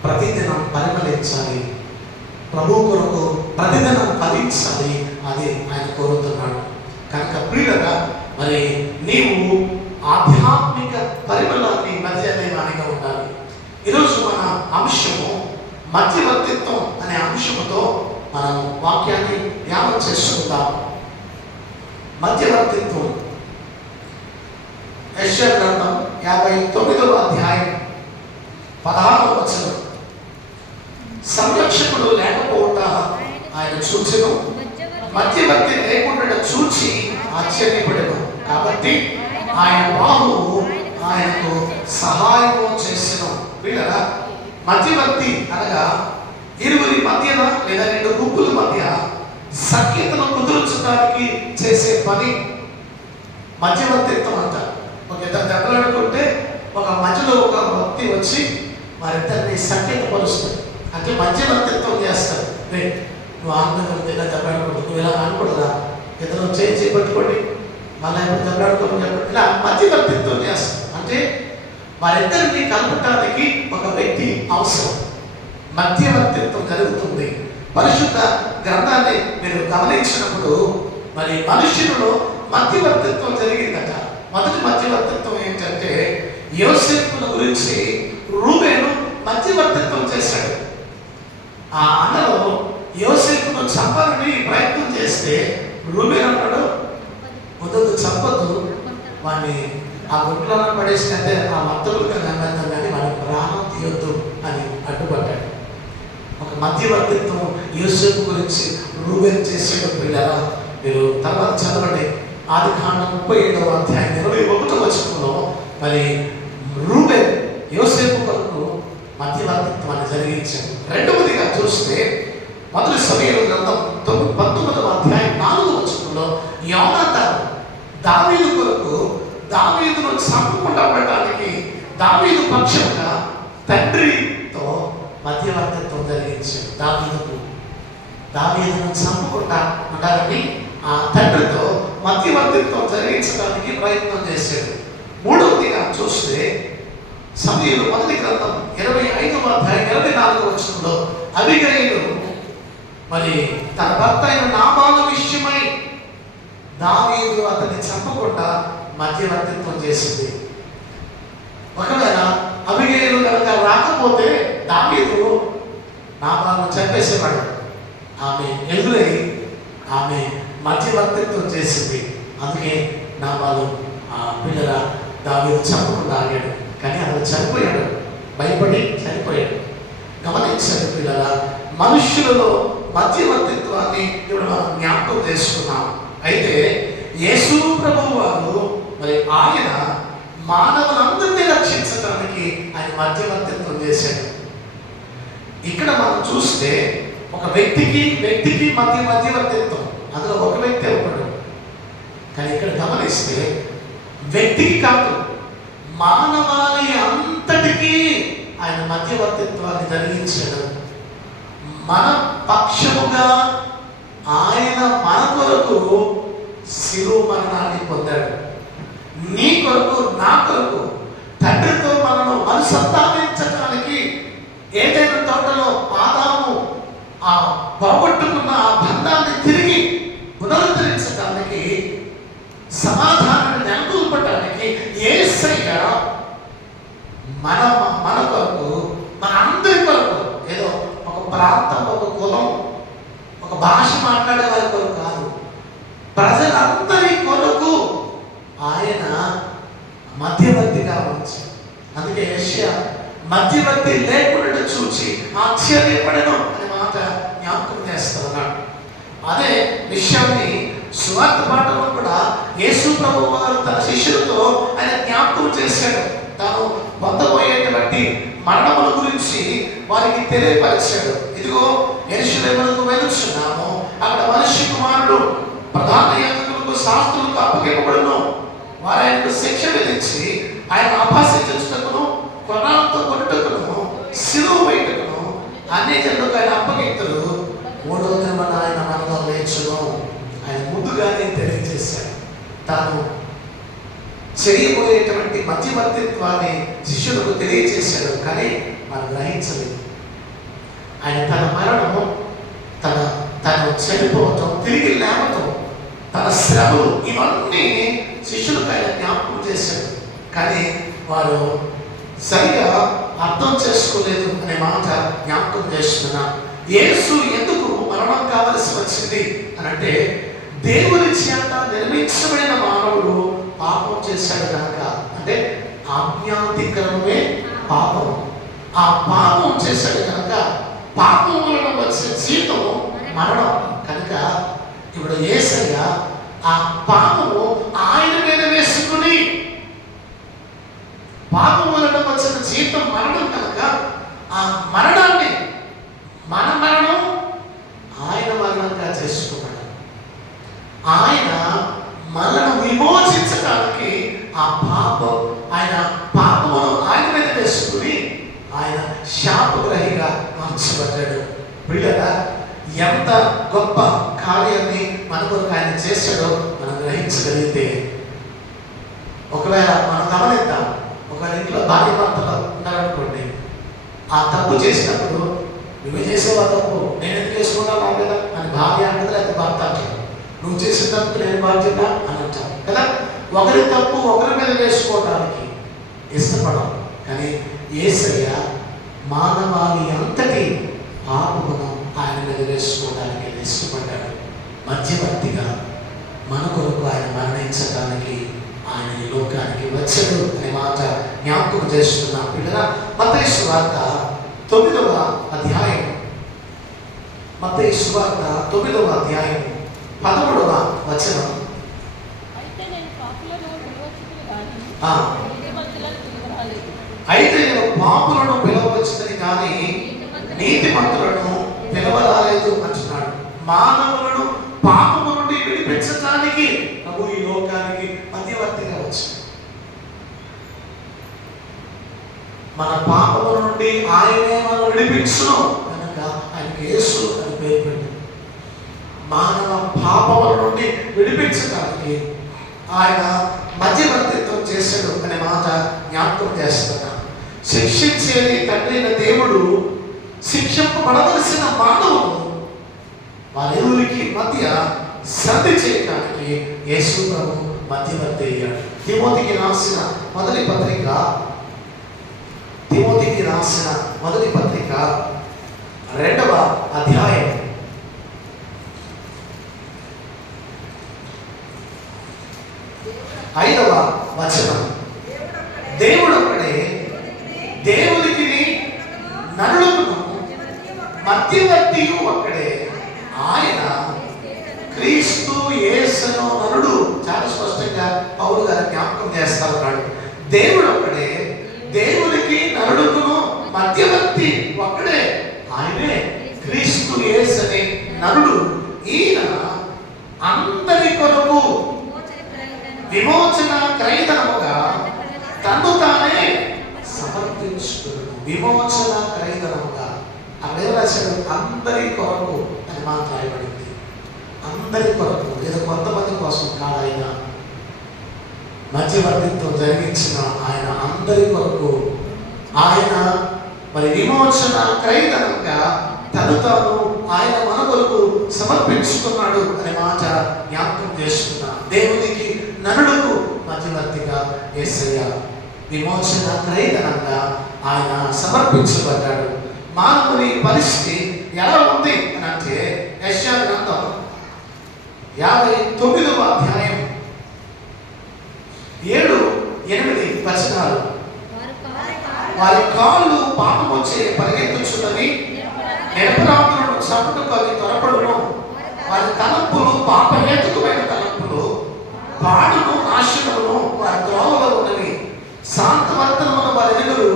ప్రతిదినం పరిమళించాలి, ప్రభు కొరకు ప్రతిదినం ఫలించాలి, అది ఆయన కోరుతున్నాడు. కనుక ప్రియులగా మరి నీవు ఆధ్యాత్మిక పరిమళాన్ని మధ్యలేవానిగా ఉండాలి. ఈరోజు మన అంశము మధ్యవర్తిత్వం అనే అంశముతో మనం వాక్యాన్ని ధ్యానం చేసుకుందాం. మధ్యవర్తిత్వం యెషయా గ్రంథం 59వ అధ్యాయం 16వ వచనం. సంరక్షకుడు లేకపోవట ఆయన చూచెను, మధ్యవర్తి లేకుండా చూచి ఆశ్చర్యపడెను. కాబట్టి ఆయన బాహువు ఆయనకు సహాయము చేసెను. వీళ్ళరా మధ్యవర్తి అనగా ఇరువురి మధ్యన లేదా 2 గుంపుల మధ్య సఖ్యతను కుదుర్చడానికి చేసే పని మధ్యవర్తిత్వం అంట. ఒక ఇద్దరు దెబ్బలాడుకుంటే ఒక మధ్యలో ఒక వ్యక్తి వచ్చి వారిద్దరిని సఖ్యత పరుస్తాడు, అంటే మధ్యవర్తిత్వం చేస్తాడు. నువ్వు ఆనందంగా దెబ్బలాడుకుంటు, నువ్వు ఇలా అనుకుంటున్నా, ఇద్దరు చేసి పట్టుకోండి, మళ్ళీ ఎప్పుడు దెబ్బలాడుకోమని చెప్పండి, ఇలా మధ్యవర్తిత్వం చేస్తాడు. అంటే వారిద్దరిని కలపటానికి ఒక వ్యక్తి అవసరం. మధ్యవర్తిత్వం జరుగుతుంది. పరిశుద్ధ గ్రంథాన్ని మీరు గమనించినప్పుడు మరి మనుషులను మధ్యవర్తిత్వం జరిగిందట. మొదటి మధ్యవర్తిత్వం ఏంటంటే యోసేపుల గురించి రూబేను మధ్యవర్తిత్వం చేశాడు. ఆ అన్నలో యోసేపును చంపాలని ప్రయత్నం చేస్తే రూబేను అన్నాడు, వద్దు చంపద్దు, వాడిని ఆ గుట్లలో పడేసినట్టే ఆ మత్తలుగా నమ్మేద్దాం కానీ వాడి ప్రాణం తీయొద్దు అని అడ్డుపడ్డాడు. ఒక మధ్యవర్తిత్వం యోసేపు గురించి రూబేను చేసేటప్పుడు పిల్లరా, మీరు తర్వాత చదవండి. ఆదికాండం 37వ అధ్యాయం 21వ వచనంలో మరి రూబేను యోసేపు కొరకు మధ్యవర్తిత్వాన్ని జరిగించాడు. రెండవదిగా చూస్తే మొదటి సమూయేలు గ్రంథం 19వ అధ్యాయం 4వ వచనంలో యోనాతాను దావీదు కొరకు దావీదును చంపకుండా పెట్టడానికి దావీదు పక్షంగా తండ్రితో మధ్యవర్తిత్వం జరిగించాడు. దావీదును చంపకుండా ఉండాలని ఆ తండ్రితో మధ్యవర్తిత్వం జరిగించడానికి ప్రయత్నం చేశాడు. మూడవదిగా చూస్తే సమూయేలు మొదటి గ్రంథం 25వ అధ్యాయం 24వ వచనంలో అబీగయీలు మరి తన భర్త అయిన నాబాలు విషయమై దావీదు అతన్ని చంపకుండా మధ్యవర్తిత్వం చేసింది. ఒకవేళ అబీగయీలు కనుక రాకపోతే దావీదు నాబాలును చంపేసేవాడు. ఆమె ఎదురై ఆమె మధ్యవర్తిత్వం చేసింది. అందుకే నాబాలు ఆ పిల్లల దావీదు చంపకుండా ఆగాడు. కానీ అతను చనిపోయాడు, భయపడి చనిపోయాడు. గమనించండి పిల్లల, మనుష్యులలో మధ్యవర్తిత్వాన్ని ఇప్పుడు మనం జ్ఞాపకం చేసుకున్నాం. అయితే యేసు ప్రభువు వారు మరి ఆయన మానవులందరినీ రక్షించడానికి ఆయన మధ్యవర్తిత్వం చేశాడు. ఇక్కడ మనం చూస్తే ఒక వ్యక్తికి మధ్యవర్తిత్వం, అందులో ఒక వ్యక్తి ఒకడు. కానీ ఇక్కడ గమనిస్తే వ్యక్తికి కాదు, మానవాళి అంతటికీ ఆయన మధ్యవర్తిత్వాన్ని జరిగించాడు. మన పక్షముగా ఆయన మన కొరకు శిలువ మరణాన్ని పొందాడు. నీ కొరకు, నా కొరకు తండ్రితో మనను అనుసంధానించడానికి ఏదైనా తోటలో ఆదాము ఆ పోగొట్టుకున్న ఆ బంధాన్ని తిరిగి పునరుద్ధరించడానికి, సమాధానాన్ని నెలకొల్పడానికి యేసయ్య మన కొరకు, మన అందరి కొరకు, ఏదో ఒక ప్రాంతం, ఒక కులం, ఒక భాష మాట్లాడే వారి కొరకు కాదు, ప్రజలందరి కొరకు ఆయన మధ్యవర్తిగా వచ్చాడు. అందుకే యెషయా మధ్యవర్తి లేకుండా చూచి ఆశ్చర్యపడను అనే మాట జ్ఞాపకం చేస్తూ ఉన్నాడు. అదే విషయాన్ని సువార్త పాఠంలో కూడా యేసు ప్రభువు వారు తన శిష్యులతో ఆయన జ్ఞాపకం చేశాడు. తాను పొందబోయేటువంటి మరణముల గురించి వారికి తెలియపరిచాడు. ఇదిగో యెరూషలేమునకు వెలుచున్నాము, అక్కడ మనిషి కుమారుడు ప్రధాన యాజకులకు శాస్త్రులకు అప్పగింపబడును, వారు ఆయనకు శిక్ష విధించి ఆయన అపహసించుటకును, కొనాలతో కొట్టుటకును, శిలువ వేయుటకును అన్ని జనులకు ఆయన అప్పగింతులు, మూడో దినమున ఆయన మనలో లేచును. ఆయన ముందుగానే తెలియజేశాడు. తాను చేయబోయేటువంటి మధ్యవర్తిత్వాన్ని శిష్యులకు తెలియజేశాడు. కానీ మనం గ్రహించలేదు. ఆయన తన మరణము, తను చనిపోవటం, తిరిగి లేవటం, తన శ్రమలు, ఇవన్నీ శిష్యులకు ఆయన జ్ఞాపకం చేశాడు. కానీ వారు సరిగా అర్థం చేసుకోలేదు అనే మాట జ్ఞాపకం చేస్తున్నా. యేసు ఎందుకు మరణం కావలసి వచ్చింది అని అంటే, దేవుని చేత నిర్మించబడిన మానవుడు పాపం చేశాడు కనుక. అంటే ఆజ్ఞాతిక్రమమే పాపం. ఆ పాపం చేశాడు కనుక పాపం వలన వచ్చే జీతం మరణం. కనుక ఇప్పుడు యేసయ్య ఆ పాపము ఆయన మీద వేసుకుని, పాపం వలన వచ్చిన జీతం మరణం కనుక ఆ మరణాన్ని, మన మరణం ఆయన మరణంగా చేసుకున్నాడు. ఆయన మనను విమోచించడానికి ఆ పాపం, ఆయన పాపమును ఆయన మీద వేసుకుని ఆయన శాపగ్రహిగా మార్చబడ్డాడు. పిల్లగా ఎంత గొప్ప కార్యాన్ని మన కొరకు ఆయన చేశాడో మనం గ్రహించగలిగితే, ఒకవేళ మనం గమనిద్దాం. ఒకవేళ ఇంట్లో భార్య భర్తలు ఉన్నారనుకోండి, ఆ తప్పు చేసినప్పుడు నువ్వే చేసేవా తప్పు, నేను ఎందుకు చేసుకుంటాను కదా అని భార్య అంటది, లేకపోతే భర్త అంటాడు. నువ్వు చేసిన తప్పు నేను బాధ్యత అని అంటాం కదా. ఒకరి తప్పు ఒకరి మీద వేసుకోవడానికి ఇష్టపడం. కానీ యేసయ్య మానవాళి అంతటి పాపమును ఆయన మీద వేసుకోవడానికి ఇష్టపడ్డాడు. మధ్యవర్తిగా మన కొరకు ఆయన మరణించడానికి ఆయన ఈ లోకానికి వచ్చాడు అనే మాట జ్ఞాపకం చేస్తున్నా పిల్లల. మత్తయి సువార్త 9వ అధ్యాయం, మత్తయి సువార్త 9వ అధ్యాయం 13వ వచనం. అయితే నేను పాపులను పిలవచ్చుదని కానీ నీతిమంతులను పిలవరాలేదు అంటున్నాడు. మానవులను పాపము నుండి విడిపించడానికి ప్రభు ఈ లోకానికి మధ్యవర్తిగా వచ్చాడు. మన పాపము నుండి ఆయనే మనం విడిపించును కనుక ఆయనకి యేసు అని పేరు పెట్టాడు. మానవ పాపముల నుండి విడిపించడానికి ఆయన మధ్యవర్తిత్వం చేశాడు అనే మాట జ్ఞాపకం చేస్తున్నా. శిక్షించేది తండ్రి అయిన దేవుడు శిక్షింపబడవలసిన మానవులు వారిరువురికి మధ్య సంధి చేయడానికి యేసు ప్రభు మధ్యవర్తి అయ్యాడు. తిమోతికి రాసిన మొదటి పత్రిక 2వ అధ్యాయం 5వ వచనం. దేవుడొక్కడే దేవునికి నరులకు మధ్యవర్తియు ఒక్కడే, ఆయన క్రీస్తు యేసును నరుడు. చాలా స్పష్టంగా పౌలు గారు జ్ఞాపకం చేస్తా ఉన్నాడు. దేవుడు ఒక్కడే, దేవునికి నరుడుకును మధ్యవర్తి ఒక్కడే, ఆయనే క్రీస్తు యేసు అనే నరుడు. ఈయన అందరి కొరకు విమోచన క్రయధనముగా తను తానే సమర్పించుకున్నాడు. విమోచన క్రయధనముగా అక్కడ రాశాడు అందరి కొరకు అని మాట్లాడబడింది. అందరి కొరకు, లేదా కొంతమంది కోసం కాదు. ఆయన మధ్యవర్తిత్వం జరిగించిన ఆయన అందరి కొరకు ఆయన మరి విమోచన క్రయధనంగా తను తాను ఆయన మన కొరకు సమర్పించుకున్నాడు అనే మాట జ్ఞాపకం చేస్తున్నా. దేవునికి నరుడుకు మధ్యవర్తిగా యేసయ్య విమోచన క్రయధనంగా ఆయన సమర్పించబడ్డాడు. మానవుని పరిస్థితి ఎలా ఉంది అని అంటే యెషయా గ్రంథం 59వ అధ్యాయం 7-8 వచనాలు. వారి కాళ్ళు పాపము చే పరిగెత్తుచున్నవి, నిరపరాధులను చంపుటకు అవి త్వరపడును. వారి తలంపులు పాపహేతుకమైన తలంపులు, పాడును నాశనమును వారి త్రోవలో ఉన్నవి. శాంతవర్తనమున వారి ఎదురు,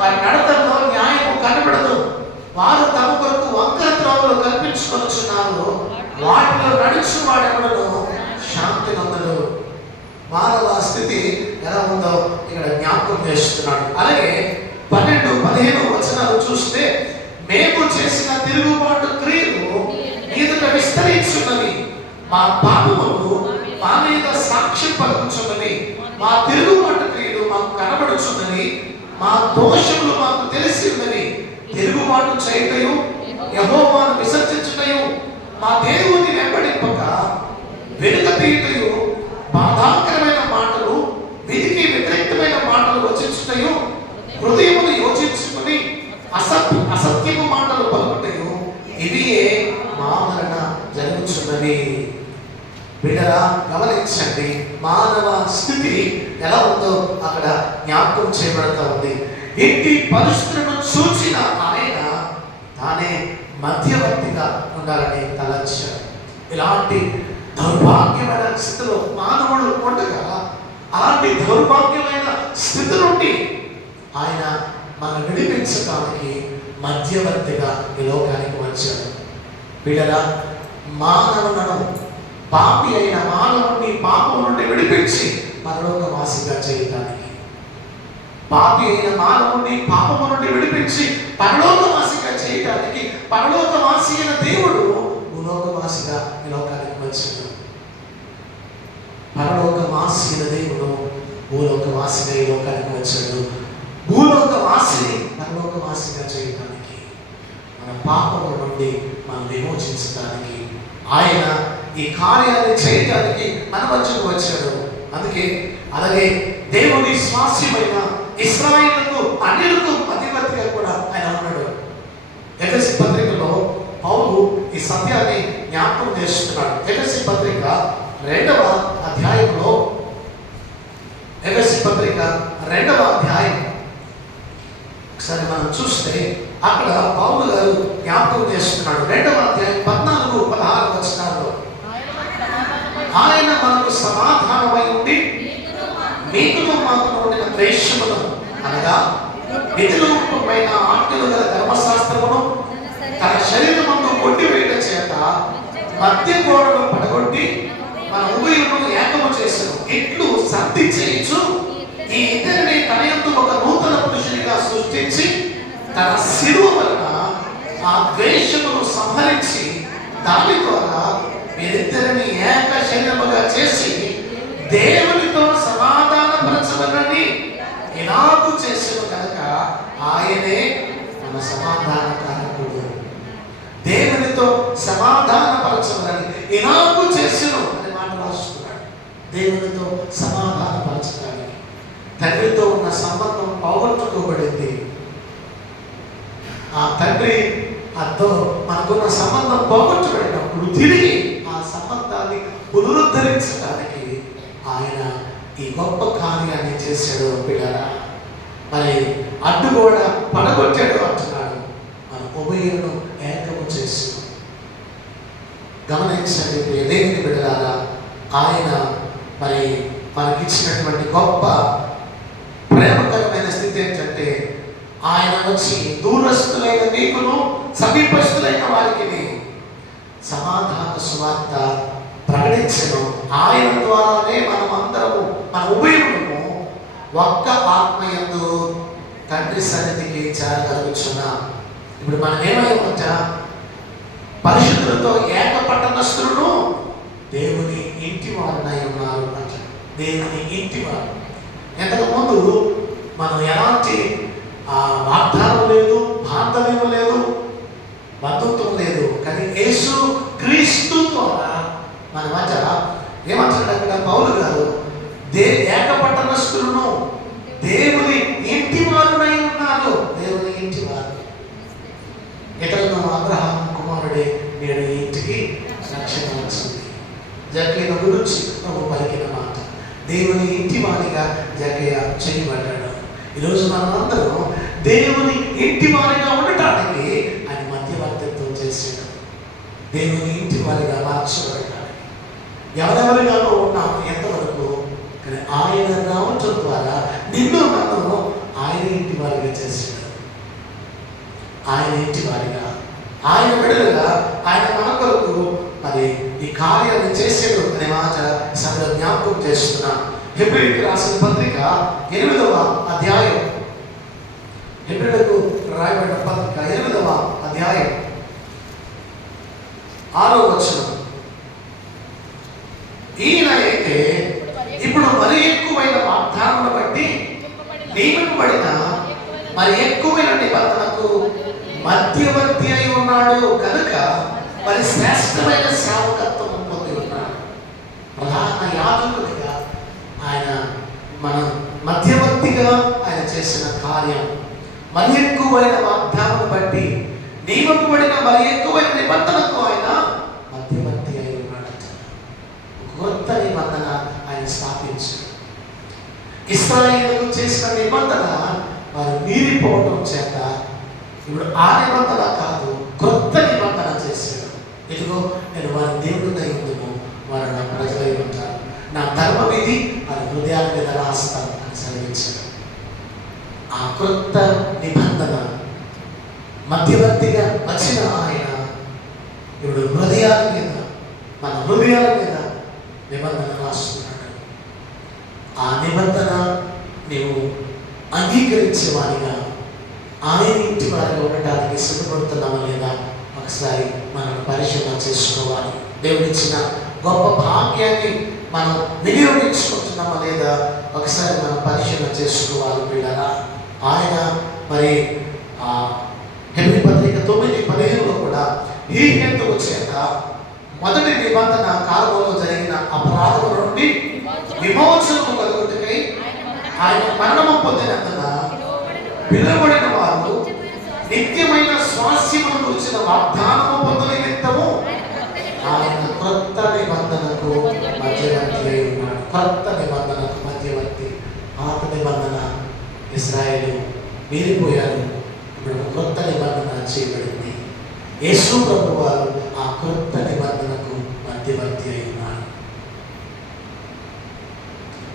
వారి నడతల్లో న్యాయము కనబడదు. వారు తమ కొరకు వంకర త్రోవలు కల్పించుకొనుచున్నారు, వాటిలో నడుచు వాడెవడను శాంతి నందడు. మానవ స్థితి ఎలా ఉందో ఇక్కడ జ్ఞాపకం చేస్తున్నాడు. అలాగే 12-15 వచనాలు చూస్తే, మేము చేసిన తిరుగుబాటు క్రియలు ఎదుట విస్తరించున్నవి, మా పాపములు మా మీద సాక్ష్యం పలుకుచున్నవి, మా తిరుగుబాటు క్రియలు మాకు కనబడుచున్నవి, మా దోషములు మాకు తెలిసి ఉన్నవి. తిరుగుబాటు చేయుటయు యెహోవాను విసర్జించుటయు, మా దేవుని వెంబడింపక వెనుక తీయుటయు, బాధాకరమైన మాటలు, విధికి వ్యతిరేకమైన మాటలు వచించుటయు, హృదయమును యోచించుకుని అసత్యపు మాటలు పలుకుటయు, ఇవియే మా వలన జరుగుచున్నవి. బిడ్డరా గమనించండి, మానవ స్థితి ఎలా ఉందో అక్కడ జ్ఞాపకం చేయబడతా ఉంది. ఇంటి పరిస్థితులను చూచిన ఆయన తానే మధ్యవర్తిగా ఉండాలని తలంచాడు. ఇలాంటి దౌర్భాగ్యమైన స్థితిలో మానవుడు ఉండగా, అలాంటి దౌర్భాగ్యమైన స్థితి నుండి ఆయన మనం విడిపించడానికి మధ్యవర్తిగా ఈ లోకానికి వచ్చాడు. బిడ్డరా, మానవులను, పాపి అయిన మానవుని పాపం నుండి విడిపించి పరలోకవాసిగా చేయడానికి, పాపి అయిన మానవుని పాపము నుండి విడిపించి పరలోకవాసిగా చేయడానికి, పరలోకవాసి అయిన దేవుడు భూలోకవాసిగా ఈ లోకానికి వచ్చాడు. పరలోకవాసి అయిన దేవుడు భూలోకవాసిగా ఈ లోకానికి వచ్చాడు. భూలోకవాసిని పరలోకవాసిగా చేయడానికి, మన పాపము నుండి మనం విమోచించడానికి ఆయన ఈ కార్యాన్ని చేయటానికి మన మధ్యకు వచ్చాడు. అందుకే అలాగే దేవుని స్వాస్యమైన ఇశ్రాయేలుకు అన్యులకు అధిపతిగా కూడా ఆయన ఉన్నాడు. ఎఫెసీ పత్రికలో పౌలు ఈ సత్యాన్ని జ్ఞాపకం చేస్తున్నాడు. ఎఫెసీ పత్రిక 2వ అధ్యాయంలో, ఎఫెసీ పత్రిక 2వ అధ్యాయం ఒకసారి మనం చూస్తే అక్కడ పౌలు గారు జ్ఞాపకం చేస్తున్నాడు. 2వ అధ్యాయం 14-16 వచనాల్లో, ఆయన మనకు సమాధానమై ఉండి మీకును మాకును ఉండిన ద్వేషమును అనగా విధిరూపమైన ఆజ్ఞలు గల ధర్మశాస్త్రమును తన శరీరమును కొట్టివేయడం చేత మధ్య గోడను పడగొట్టి మన ఉభయులను ఏకము చేసెను. ఇట్లు సంధి చేయించు ఈ ఇద్దరిని తన యందు ఒక నూతన పురుషునిగా సృష్టించి తన శిలువ వలన ఆ ద్వేషమును సంహరించి దాని ద్వారా మీరిద్దరిని ఏక శరీరముగా చేసి దేవునితో సమాధానపరచబడని ఇలాగు చేసెను కనుక ఆయనే మన సమాధానకారకుడు. దేవునితో సమాధానపరచబడని ఇలాగు చేసెను అని మాట రాస్తున్నాడు. దేవునితో సమాధానపరచడానికి తండ్రితో ఉన్న సంబంధం పోగొట్టుకోబడింది. ఆ తండ్రి అతో మనకున్న సంబంధం పోగొట్టుబడినప్పుడు తిరిగి ఆ సంబంధాన్ని పునరుద్ధరించడానికి ఆయన ఈ గొప్ప కార్యాన్ని చేశాడు. పిల్లరా, మరి అడ్డుగోడ పడగొట్టాడు అంటున్నాడు. మన ఉభయులను ఏకము చేసి గమనించండి దేవుని బిడ్డలారా, ఆయన మరి మనకిచ్చినటువంటి గొప్ప ప్రేమకరమైన స్థితి ఏంటంటే ఆయన వచ్చి దూరస్తులైన మీకును సమీపస్తులైన వారికి సమాధాన సువార్త ప్రకటించను. ఆయన ద్వారానే మనం అందరము మన ఉభయమును ఒక్క ఆత్మయందు తండ్రి సన్నిధికి చేరగలుగుతున్నాం. ఇప్పుడు మనం ఏమయ్యామంట? పరిశుద్ధులతో ఏక పట్టణస్థులను దేవుని ఇంటి వారునై ఉన్నారు అంట. దేవుని ఇంటి వారు. ఎంతకుముందు మనం ఎలాంటి వాగ్దానం లేదు, బాంధవ్యం లేదు, బంధుత్వం లేదు. కానీ యేసు క్రీస్తు ద్వారా మన మధ్య ఏమంటాడు అక్కడ పౌలు గారు? ఏకపట్టణస్థులను దేవుని ఇంటి వారునై ఉన్నారు. దేవుని ఇంటి వారు. ఇతరులను అబ్రహాం కుమారుడే నేడు ఇంటికి రక్షణ వచ్చింది. జక్కయ్య గురించి నువ్వు పలికిన మాట దేవుని ఇంటి వారిగా జక్కయ్య చేయబడ్డాడు. ఈరోజు మనమందరం దేవుని ఇంటి వారిగా ఉండటానికి ఆయన మధ్యవర్తిత్వం చేసాడు. దేవుని ఇంటి వారిగా మార్చబడటానికి ఎవరెవరిగానో ఉన్నాము ఎంతవరకు, కానీ ఆయన రావటం ద్వారా నిన్ను నన్ను ఆయన ఇంటి వారిగా చేసాడు. ఆయన ఇంటి వారిగా, ఆయన బిడ్డలుగా ఆయన మన కొరకు మరి ఈ కార్యాన్ని చేసాడు అనే మాట సభలో జ్ఞాపకం చేస్తున్నాం. హెబ్రీయులకు రాసిన పత్రిక 8వ అధ్యాయం, హెబ్రీయులకు రాయబడిన పత్రిక 8వ అధ్యాయం 6వ వచనం, ఈయన అయితే ఇప్పుడు మరి ఎక్కువైన వాగ్దానమును బట్టి నియమింపబడిన మరి ఎక్కువైన నిబంధనకు మధ్యవర్తి అయి ఉన్నాడు కనుక మరి శ్రేష్టమైన సేవకత్వం పొంది ఉన్నాడు. ప్రధాన యాజకుడిగా ఆయన మన మధ్యవర్తిగా ఆయన చేసిన కార్యం మరి ఎక్కువైన వాగ్దానం బట్టి నియమింపబడిన మరి ఎక్కువైన నిబంధనకు ఆయన మధ్యవర్తి అయి ఉన్నాడట. కొత్త నిబంధన ఆయన స్థాపించాడు. ఇశ్రాయేలుకు చేసిన నిబంధన వారు మీరిపోవటం చేత ఇప్పుడు ఆ నిబంధన కాదు, కొత్త నిబంధన చేశాడు. ఇదిగో నేను వారి దేవుడిగా ఉందును, వారు నా ప్రజలై ఉంటారు, నా ధర్మవిధి వారి హృదయాల మీద రాస్తాను అని సెలవించాడు. ఆ కొత్త నిబంధన మధ్యవర్తిగా వచ్చిన ఆయన ఇప్పుడు హృదయాల మీద, మన హృదయాల మీద నిబంధన రాస్తున్నాడు. ఆ నిబంధన నీవు అంగీకరించేవాడిగా ఆయన ఇంటి వారిగా ఉండటానికి సిద్ధపడుతున్నామా లేదా ఒకసారి మనం పరిశీలన చేసుకోవాలి. దేవుడిచ్చిన గొప్ప భాగ్యాన్ని మనం వినియోగించుకుంటున్నామా లేదా ఒకసారి మనం పరిశీలన చేసుకోవాలి. పిల్లరా, ఆయన మరి హెబ్రీ పత్రిక 9:15 కూడా ఈ హేతువు చేత మొదటి నిబంధన కాలంలో జరిగిన అపరాధముల నుండి విమోచనము కలుగుటకై ఆయన మరణము పొందినందున పిలువబడిన వారు నిత్యమైన స్వాస్యమును గురించిన వాగ్దానము పొందిన నిమిత్తము ఆయన క్రొత్త నిబంధనకు మధ్యవర్తి అయి ఉన్నాడు. క్రొత్త నిబంధనకు మధ్యవర్తి. పాత నిబంధన ఇశ్రాయేలు మీరిపోయారు. ఇప్పుడు క్రొత్త నిబంధన చేయబడింది. యేసు ప్రభు వారు ఆ క్రొత్త నిబంధనకు మధ్యవర్తి అయి ఉన్నాడు.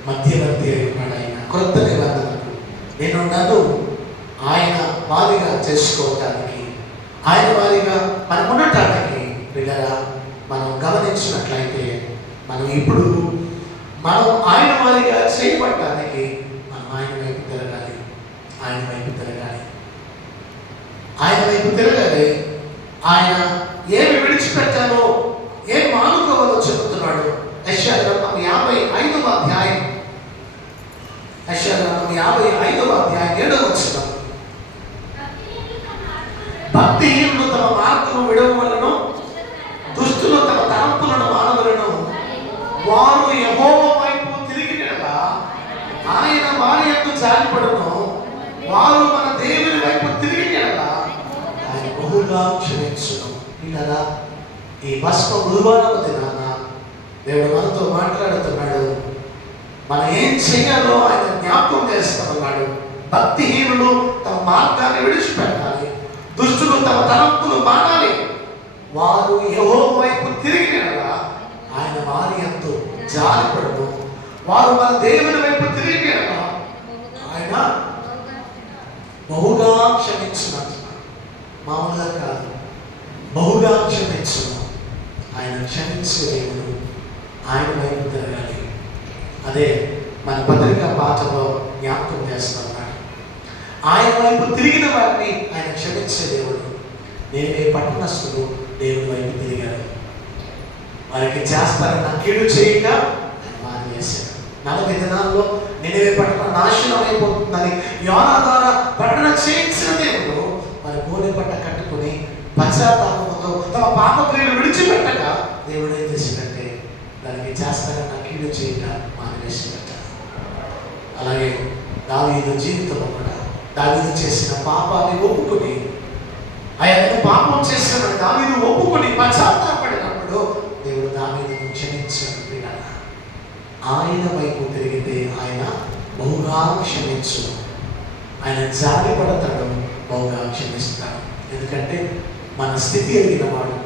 మధ్యవర్తి అయి ఉన్నాడు ఆయన క్రొత్త నిబంధనకు. నన్ను ఆయన వారిగా చేసుకోవటానికి, ఆయన వారిగా మనం ఉండటానికి పిల్లరా మనం గమనించినట్లయితే మనం ఇప్పుడు ఆయన వారిగా చేయబడటానికి మనం ఆయన వైపు తిరగాలి. ఆయన వైపు తిరగాలి. ఆయన వైపు తిరగాలి. ఆయన ఏమి విడిచిపెట్టాలో ఏమి మానుకోవాలో చెబుతున్నాడు. యెషయా గ్రంథం 55వ అధ్యాయం 7వ వచనం. భక్తిహీనులు తమ మార్గము విడవలను, దుష్టులు తమ తలంపులను మానవలను, వారు యెహోవా వైపు తిరిగినగా ఆయన వారి యందు జాలిపడును. వారు మన దేవుని వైపు తిరిగినగా ఆయన బహుగా క్షమించును. ఇలా ఈ భస్మ గురువారం దినాన దేవుడు మనతో మాట్లాడుతున్నాడు. మనం ఏం చేయాలో ఆయన జ్ఞాపకం చేస్తున్నాడు. భక్తిహీనులు తమ మార్గాన్ని విడిచిపెట్టాలి, దుష్టులు తమ తలంపులు మానాలి. వారు యెహోవా వైపు తిరిగినగా ఆయన వారి యందు జాలిపడును. వారు మన దేవుని వైపు తిరిగినగా ఆయన బహుగా క్షమించున్నాడు. మామూలుగా కాదు, బహుగా క్షమించును. ఆయన క్షమించే దేవుడు. ఆయన వైపు తిరగాలి. అదే మన పత్రికా పాఠంలో జ్ఞాపకం చేస్తున్నాడు. ఆయన వైపు తిరిగిన వారిని ఆయన క్షమించే దేవుడు. నేనే పట్టణస్థులు దేవుని వైపు తిరిగాడు. వారికి చేస్తారన్న కీడు చేయక మానేశాడు. 40 దినాల్లో నినివే పట్టణం నాశనం అయిపోతుందని యోనా ద్వారా ప్రకటన చేయించిన దేవుడు మరి గోనె పట్ట కట్టుకుని పశ్చాత్తాపంతో తమ పాపక్రియలు విడిచిపెట్టగా దేవుడు ఏం చేసిందంటే దానికి చేస్తారన్న కీడు చేయక మానేసినట్ట. అలాగే దావీదు జీవితంలో కూడా దావీదు చేసిన పాపాన్ని ఒప్పుకొని, ఆయనను పాపం చేసిన దావీదు ఒప్పుకొని పశ్చాత్తాపడినప్పుడు దేవుడు దావీదును క్షమించాడు. ఆయన వైపు తిరిగితే ఆయన బహుగా క్షమించును. ఆయన జాలి పడతాడు, బహుగా క్షమిస్తాడు. ఎందుకంటే మన స్థితి ఎరిగిన వాడు,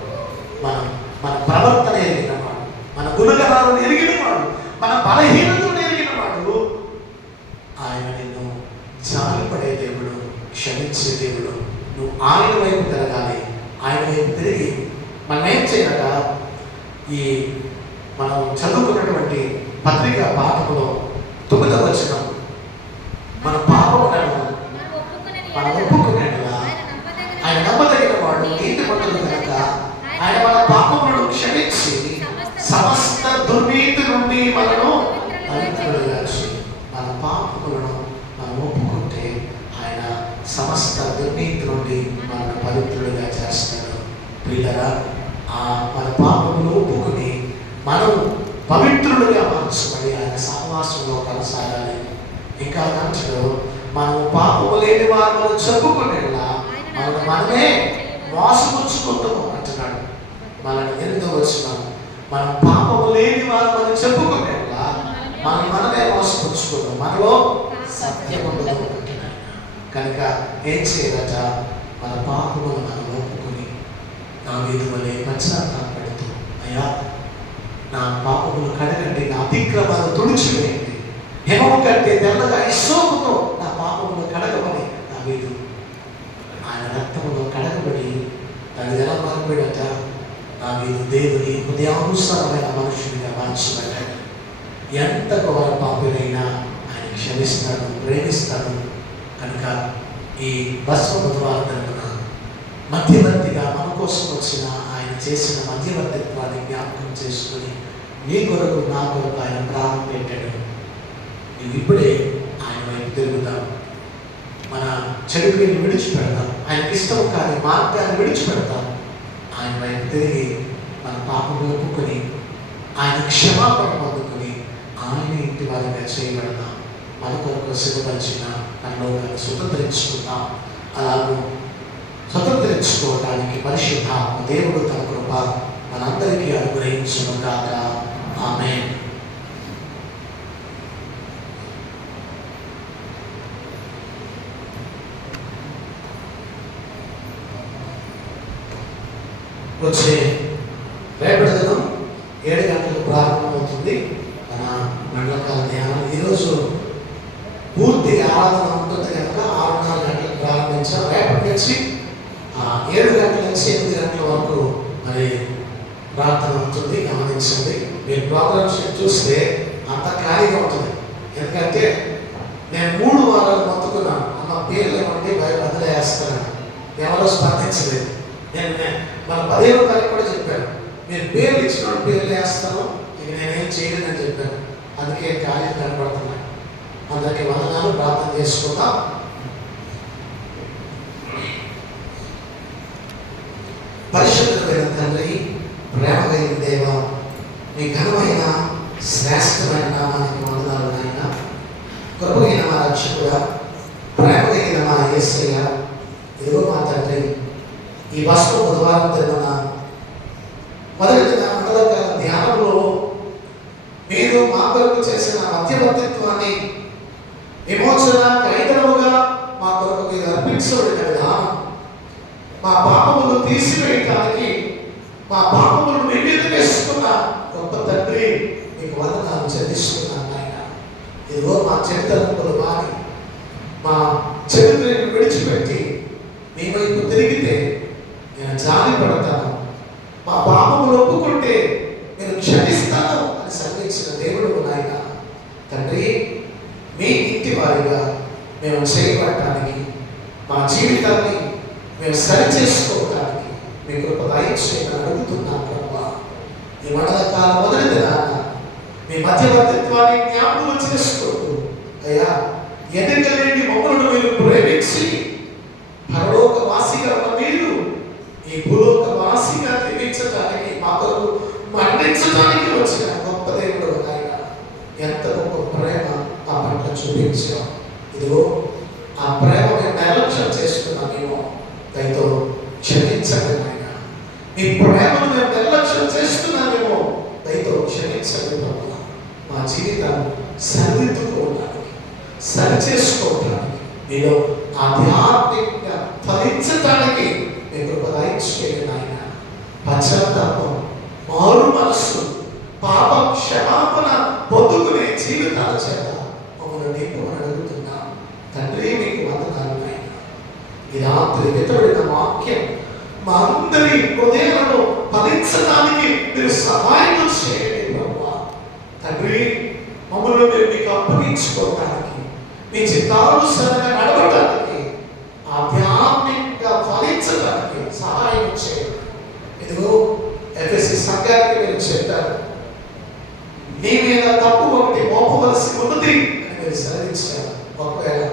మన ప్రవర్తన ఎరిగిన వాడు, మన గుణగణాలను ఎరిగిన వాడు, మన బలహీనతను ఎరిగిన వాడు. ఆయన నిన్ను జాలిపడే దేవుడు, క్షమించే దేవుడు. నువ్వు ఆయన వైపు తిరగాలి. ఆయన వైపు తిరిగి మనం ఏం చేయాలట, ఈ మనం చదువుకున్నటువంటి పత్రిక పాఠములో 9వ వచనం, మన పాపములను మనం ఒప్పుకునేలా ఆయన నమ్మదగిన వాడు, నీతిమంతుడు కనుక ఆయన మన పాపములను క్షమించి సమస్త దుర్నీతి నుండి మనను పవిత్రులుగా చేసి, మన పాపములను మనం ఒప్పుకుంటే ఆయన సమస్త దుర్నీతి నుండి మనను పవిత్రులుగా చేస్తాడు. ప్రియులారా, మన పాపములు ఒప్పుకొని మనం పవిత్రులుగా మార్చబడి ఆయన సహవాసంలో కొనసాగాలి. ఇంకా అంటాడు, మనము పాపము లేని వారు చెప్పుకునేలా మనమే మోసపుచ్చుకుంటాము అంటున్నాడు. మనల్ని 8వ వచనం, మనం పాపము లేని వారు మనం చెప్పుకునేలా మనమే మోసపుచ్చుకుంటాం, మనలో సత్యం ఉండదు అంటున్నాడు. కనుక ఏం చేయాలట, మన పాపములు మనం ఒప్పుకొని దావీదు వలె పశ్చాత్తాపడుతూ, అయ్యా నా పాపములు కడగండి, నా అతిక్రమాలు తుడిచివేయండి, హిమము కంటే తెల్లగా హిస్సోపుతో నా పాపములు కడగమని దావీదు ఆయన రక్తములో కడగబడి తను ఎలా మారిపోయాడట. దావీదు దేవుని హృదయానుసారమైన మనుషునిగా మార్చబడ్డాడు. ఎంత ఘోర పాపులైనా ఆయన క్షమిస్తాడు, ప్రేమిస్తాడు. కనుక ఈ భస్మ బుధవారం తరపున మధ్యవర్తిగా మన కోసం వచ్చిన ఆయన చేసిన మధ్యవర్తిత్వాన్ని జ్ఞాపకం చేసుకుని నీ కొరకు నా కొరకు ఆయన ప్రాణం పెట్టాడు. నువ్వు ఇప్పుడే ఆయన వైపు తిరుగుతాం. మన చెడుకుని విడిచిపెడతాం, ఆయనకి ఇష్టం కాని మార్గాన్ని విడిచిపెడతాం. ఆయన వైపు తిరిగి మన మన పాపం ఒప్పుకొని ఆయన క్షమాపణ పొందుకొని ఆయన ఇంటి వారిగా చేయబడదాం. మన కొరకు సిద్ధపరిచిన పరలోకాన్ని స్వతంత్రించుకుందాం. అలాగూ స్వతంత్రించుకోవడానికి పరిశుద్ధాత్మ దేవుడు తన కృప మనందరికీ అనుగ్రహించును గాక. ఆమేన్. వచ్చే రేపటి దినం 7 గంటలకు ప్రారంభమవుతుంది మన మండలకాల ధ్యానం. ఈరోజు పూర్తి ఆరాధన ఉంటుంది కనుక 6:30 గంటలకు ప్రారంభించాం. రేపటి నుంచి 7 గంటల నుంచి 8 గంటల వరకు మరి ప్రార్థన ఉంటుంది. గమనించండి. మీరు ప్రోగ్రామ్స్ చూస్తే అంత ఖాళీగా ఉంటుంది. ఎందుకంటే నేను 3 వారాలు మొత్తుకున్నాను, అమ్మ పేర్లు ఏమంటే వదిలేస్తాను, ఎవరో స్పందించలేదు. నేను మన 15వ తారీఖు కూడా చెప్పాను, మీరు పేర్లు ఇచ్చిన పేర్లు వేస్తాను, ఇక నేనేం చేయలేదని చెప్పాను. అందుకే ఖాళీ కనబడుతున్నాయి. అందరికీ వందనాలు. ప్రార్థన చేసుకుందాం. పరిశుద్ధమైన తండ్రి, ప్రేమ కలిగిన దేవ, మీ ఘనమైన శ్రేష్టమైన నామానికి వందనాలు నాయన. కృపగైన మా రక్షకుడా, ప్రేమ కలిగిన మా యేసయ్య, ఇదిగో మా తండ్రి, ఈ వర్షం బుధవారం జరిగిన మొదటి మండలకాల ధ్యానంలో మీరు మా కొరకు చేసిన మధ్యవర్తిత్వాన్ని విమోచన కైతరముగా మా కొరకు మీరు అర్పించబడిన విధానం, మా పాపములు తీసివేయటానికి మా పాపములను మీ మీద వేసుకున్న గొప్ప తండ్రి, మీకు వందనాలు చెల్లిస్తున్నాను నాయన. ఇదిగో మా చరిత్రను మాని మా చరిత్రను విడిచిపెట్టి మీ వైపు తిరిగితే నేను జాలి పడతాను, మా పాపములు ఒప్పుకుంటే నేను క్షమిస్తాను అని సంధించిన దేవుడు నాయన. తండ్రి, మీ ఇంటి వారిగా మేము చేయబడటానికి, మా జీవితాన్ని మేము సరిచేసుకోవడానికి మీ కృప దయచేయమని అడుగుతున్నాను ప్రభా. ఈ మండలకాల మొదటి దినాన మీ మధ్యవర్తిత్వాన్ని జ్ఞాపకం చేసుకుంటూ, అయ్యా ఎన్నికలేని మమ్మలను మీరు ప్రేమించి పరలోక వాసిగా ఉన్న మీరు ఈ భూలోక వాసిగా జీవించడానికి, మా కొరకు మరణించడానికి వచ్చిన గొప్ప దేవుడు ఆయన. ఎంత గొప్ప ప్రేమ ఆ పట్ల చూపించాం. ఇదిగో ఆ ప్రేమ మేము నిర్లక్ష్యం చేసుకున్నామేమో, దయతో క్షమించండి నాయన. మీ ప్రేమను మేము నిర్లక్ష్యం చేస్తున్నామేమో, దయతో క్షమించండి ప్రభు. మా జీవితాన్ని సరిదిద్దుకోవడానికి, సరిచేసుకోవడానికి, మీలో ఆధ్యాత్మికంగా ఫలించడానికి మీ కృప దయచేయండి నాయన. పశ్చాత్తాపం, మారు మనస్సు, పాప క్షమాపణ పొందుకునే జీవితాల చేత మమ్మల్ని నింపమని అడుగుతున్నాం తండ్రి. మీకు వందనాలు నాయన. ఈ రాత్రి వితబడిన వాక్యం మా అందరి హృదయాలను ఫలించడానికి మీరు సహాయం చేయండి ప్రభువా. తండ్రి, మమ్మల్ని మీరు మీకు అప్పగించుకోవడానికి, మీ చిత్తానుసారంగా నడవడానికి, ఆధ్యాత్మికంగా ఫలించడానికి సహాయం చేయండి. ఇదిగో ఎఫెసీ సంఘానికి మీరు చెప్పారు, నీ మీద తప్పు ఒకటి మోపవలసి ఉన్నది అని మీరు సెలవించారు. ఒకవేళ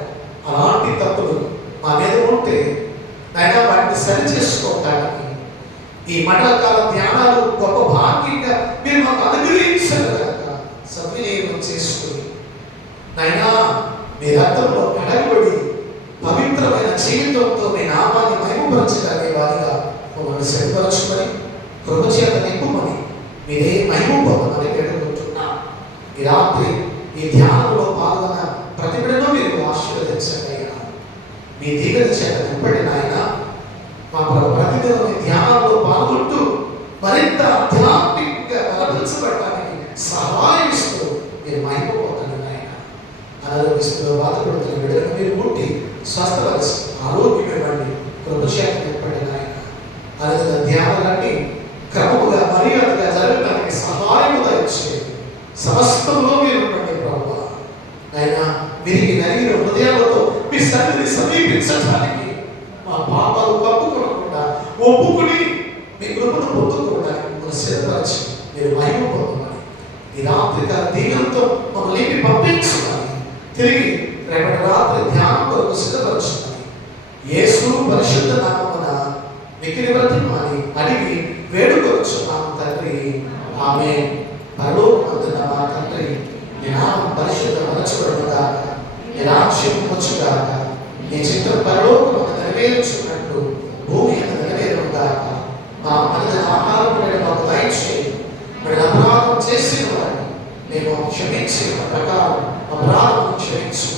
అలాంటి తప్పులు మా మీద ఉంటే అయినా వాటిని సరి చేసుకోవటానికి ఈ మండలకాల ధ్యానాలు గొప్ప భాగ్యంగా మీరు మాకు అనుగ్రహించారు కనుక సద్వినియోగం చేసుకుని నైనా మీ రక్తంలో కడగబడి పవిత్రమైన జీవితంతో మీ నామాన్ని మహిమపరచగలిగే వారిగా మమ్మల్ని సిద్ధపరచుకొని కృపచేత నింపుమని మీరే మహిమ పొందమని వేడుకుంటున్నా. ఈ రాత్రి ఈ ధ్యానంలో పాల్గొన్న ప్రతి బిడ్డను మీరు ఆశీర్వదించండి అయ్యా. మీ దీవెన చేత నింపండి నాయన. మా ప్రతిదినం ఈ ధ్యానంలో పాల్గొంటూ మరింత ఆధ్యాత్మికంగా బలపరచబడటానికి సహాయం ఇస్తూ మీరు మహిమ పొందండి నాయన. అనారోగ్యస్తులో బాధపడుతున్న బిడ్డలను మీరు ముట్టి స్వస్థపరిచి ఆరోగ్యం ఇవ్వండి, కృపచేత నింపండి నాయన. అలాగే ధ్యానాలన్నీ క్రమముగా మర్యాదగా జరగడానికి సహాయము దయచేయండి. సమస్తంలో మీరు ఉండండి ప్రభువా. అయినా విరిగి నలిగిన హృదయాలతో మీ సన్నిధిని సమీపించడానికి, మా పాపాలు కప్పుకోకుండా ఒప్పుకుని మీ కృపను పొందుకోవడానికి మమ్మల్ని సిద్ధపరిచి మీరు మహిమ పొందమని, ఈ రాత్రికాల దీవెనతో మమ్మల్ని పంపించమని, తిరిగి రేపటి రాత్రి ధ్యానం కొరకు సిద్ధపరచుమని యేసు పరిశుద్ధ నామమున మిక్కిలి బ్రతిమాలి అడిగి వేడుకొచ్చున్నాము తండ్రి. ఆమె పరలోకమందున మా తండ్రి నీ నామం పరిశుద్ధపరచబడుగాక, నీ రాజ్యం వచ్చుగాక, నీ చిత్తం పరలోకమందు నెరవేర్చున్నట్లు భూమి మీద నెరవేరుగాక. మా అనుదిన ఆహారం మాకు దయచేయి. మరి అపరాధం చేసిన వారిని మేము క్షమించిన ప్రకారం అపరాధం క్షమించు.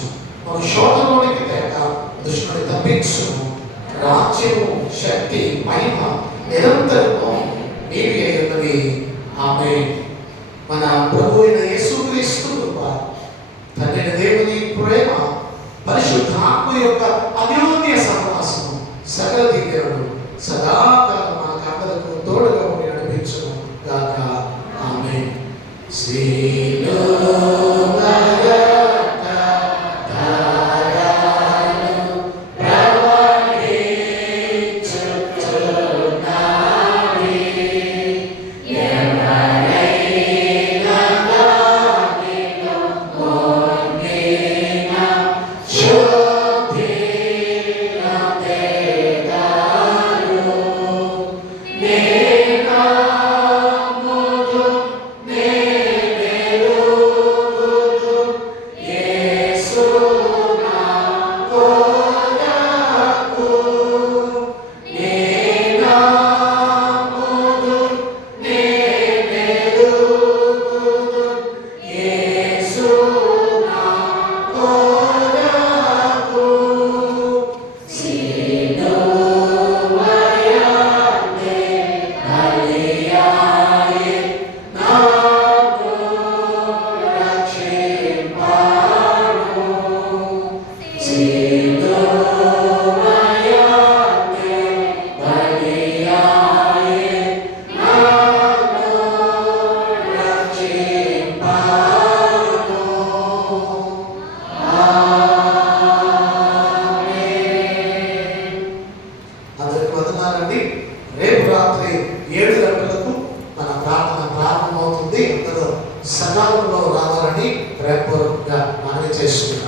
మాకు శోధనలోనికి తేక దుష్టుని తప్పించు. రాజ్యము, శక్తి, మహిమ నిరంతరము నీవే ఉన్నవి. ఆమేన్. మన ప్రభు అయిన యేసుక్రీస్తు కృప, తండ్రి దేవుని ప్రేమ, పరిశుద్ధాత్మ యొక్క అన్యోన్య సహవాసము, సకల దీవెనలు సదాకాలం మన కాకలకు తోడుగా ఉండి నడిపించును గాక. ఆమేన్. రేపు రాత్రి 7 గంటలకు మన ప్రార్థన ప్రారంభమవుతుంది. అందరూ సకాలంలో రావాలని ప్రేమపూర్వకంగా మనవి చేస్తున్నాం.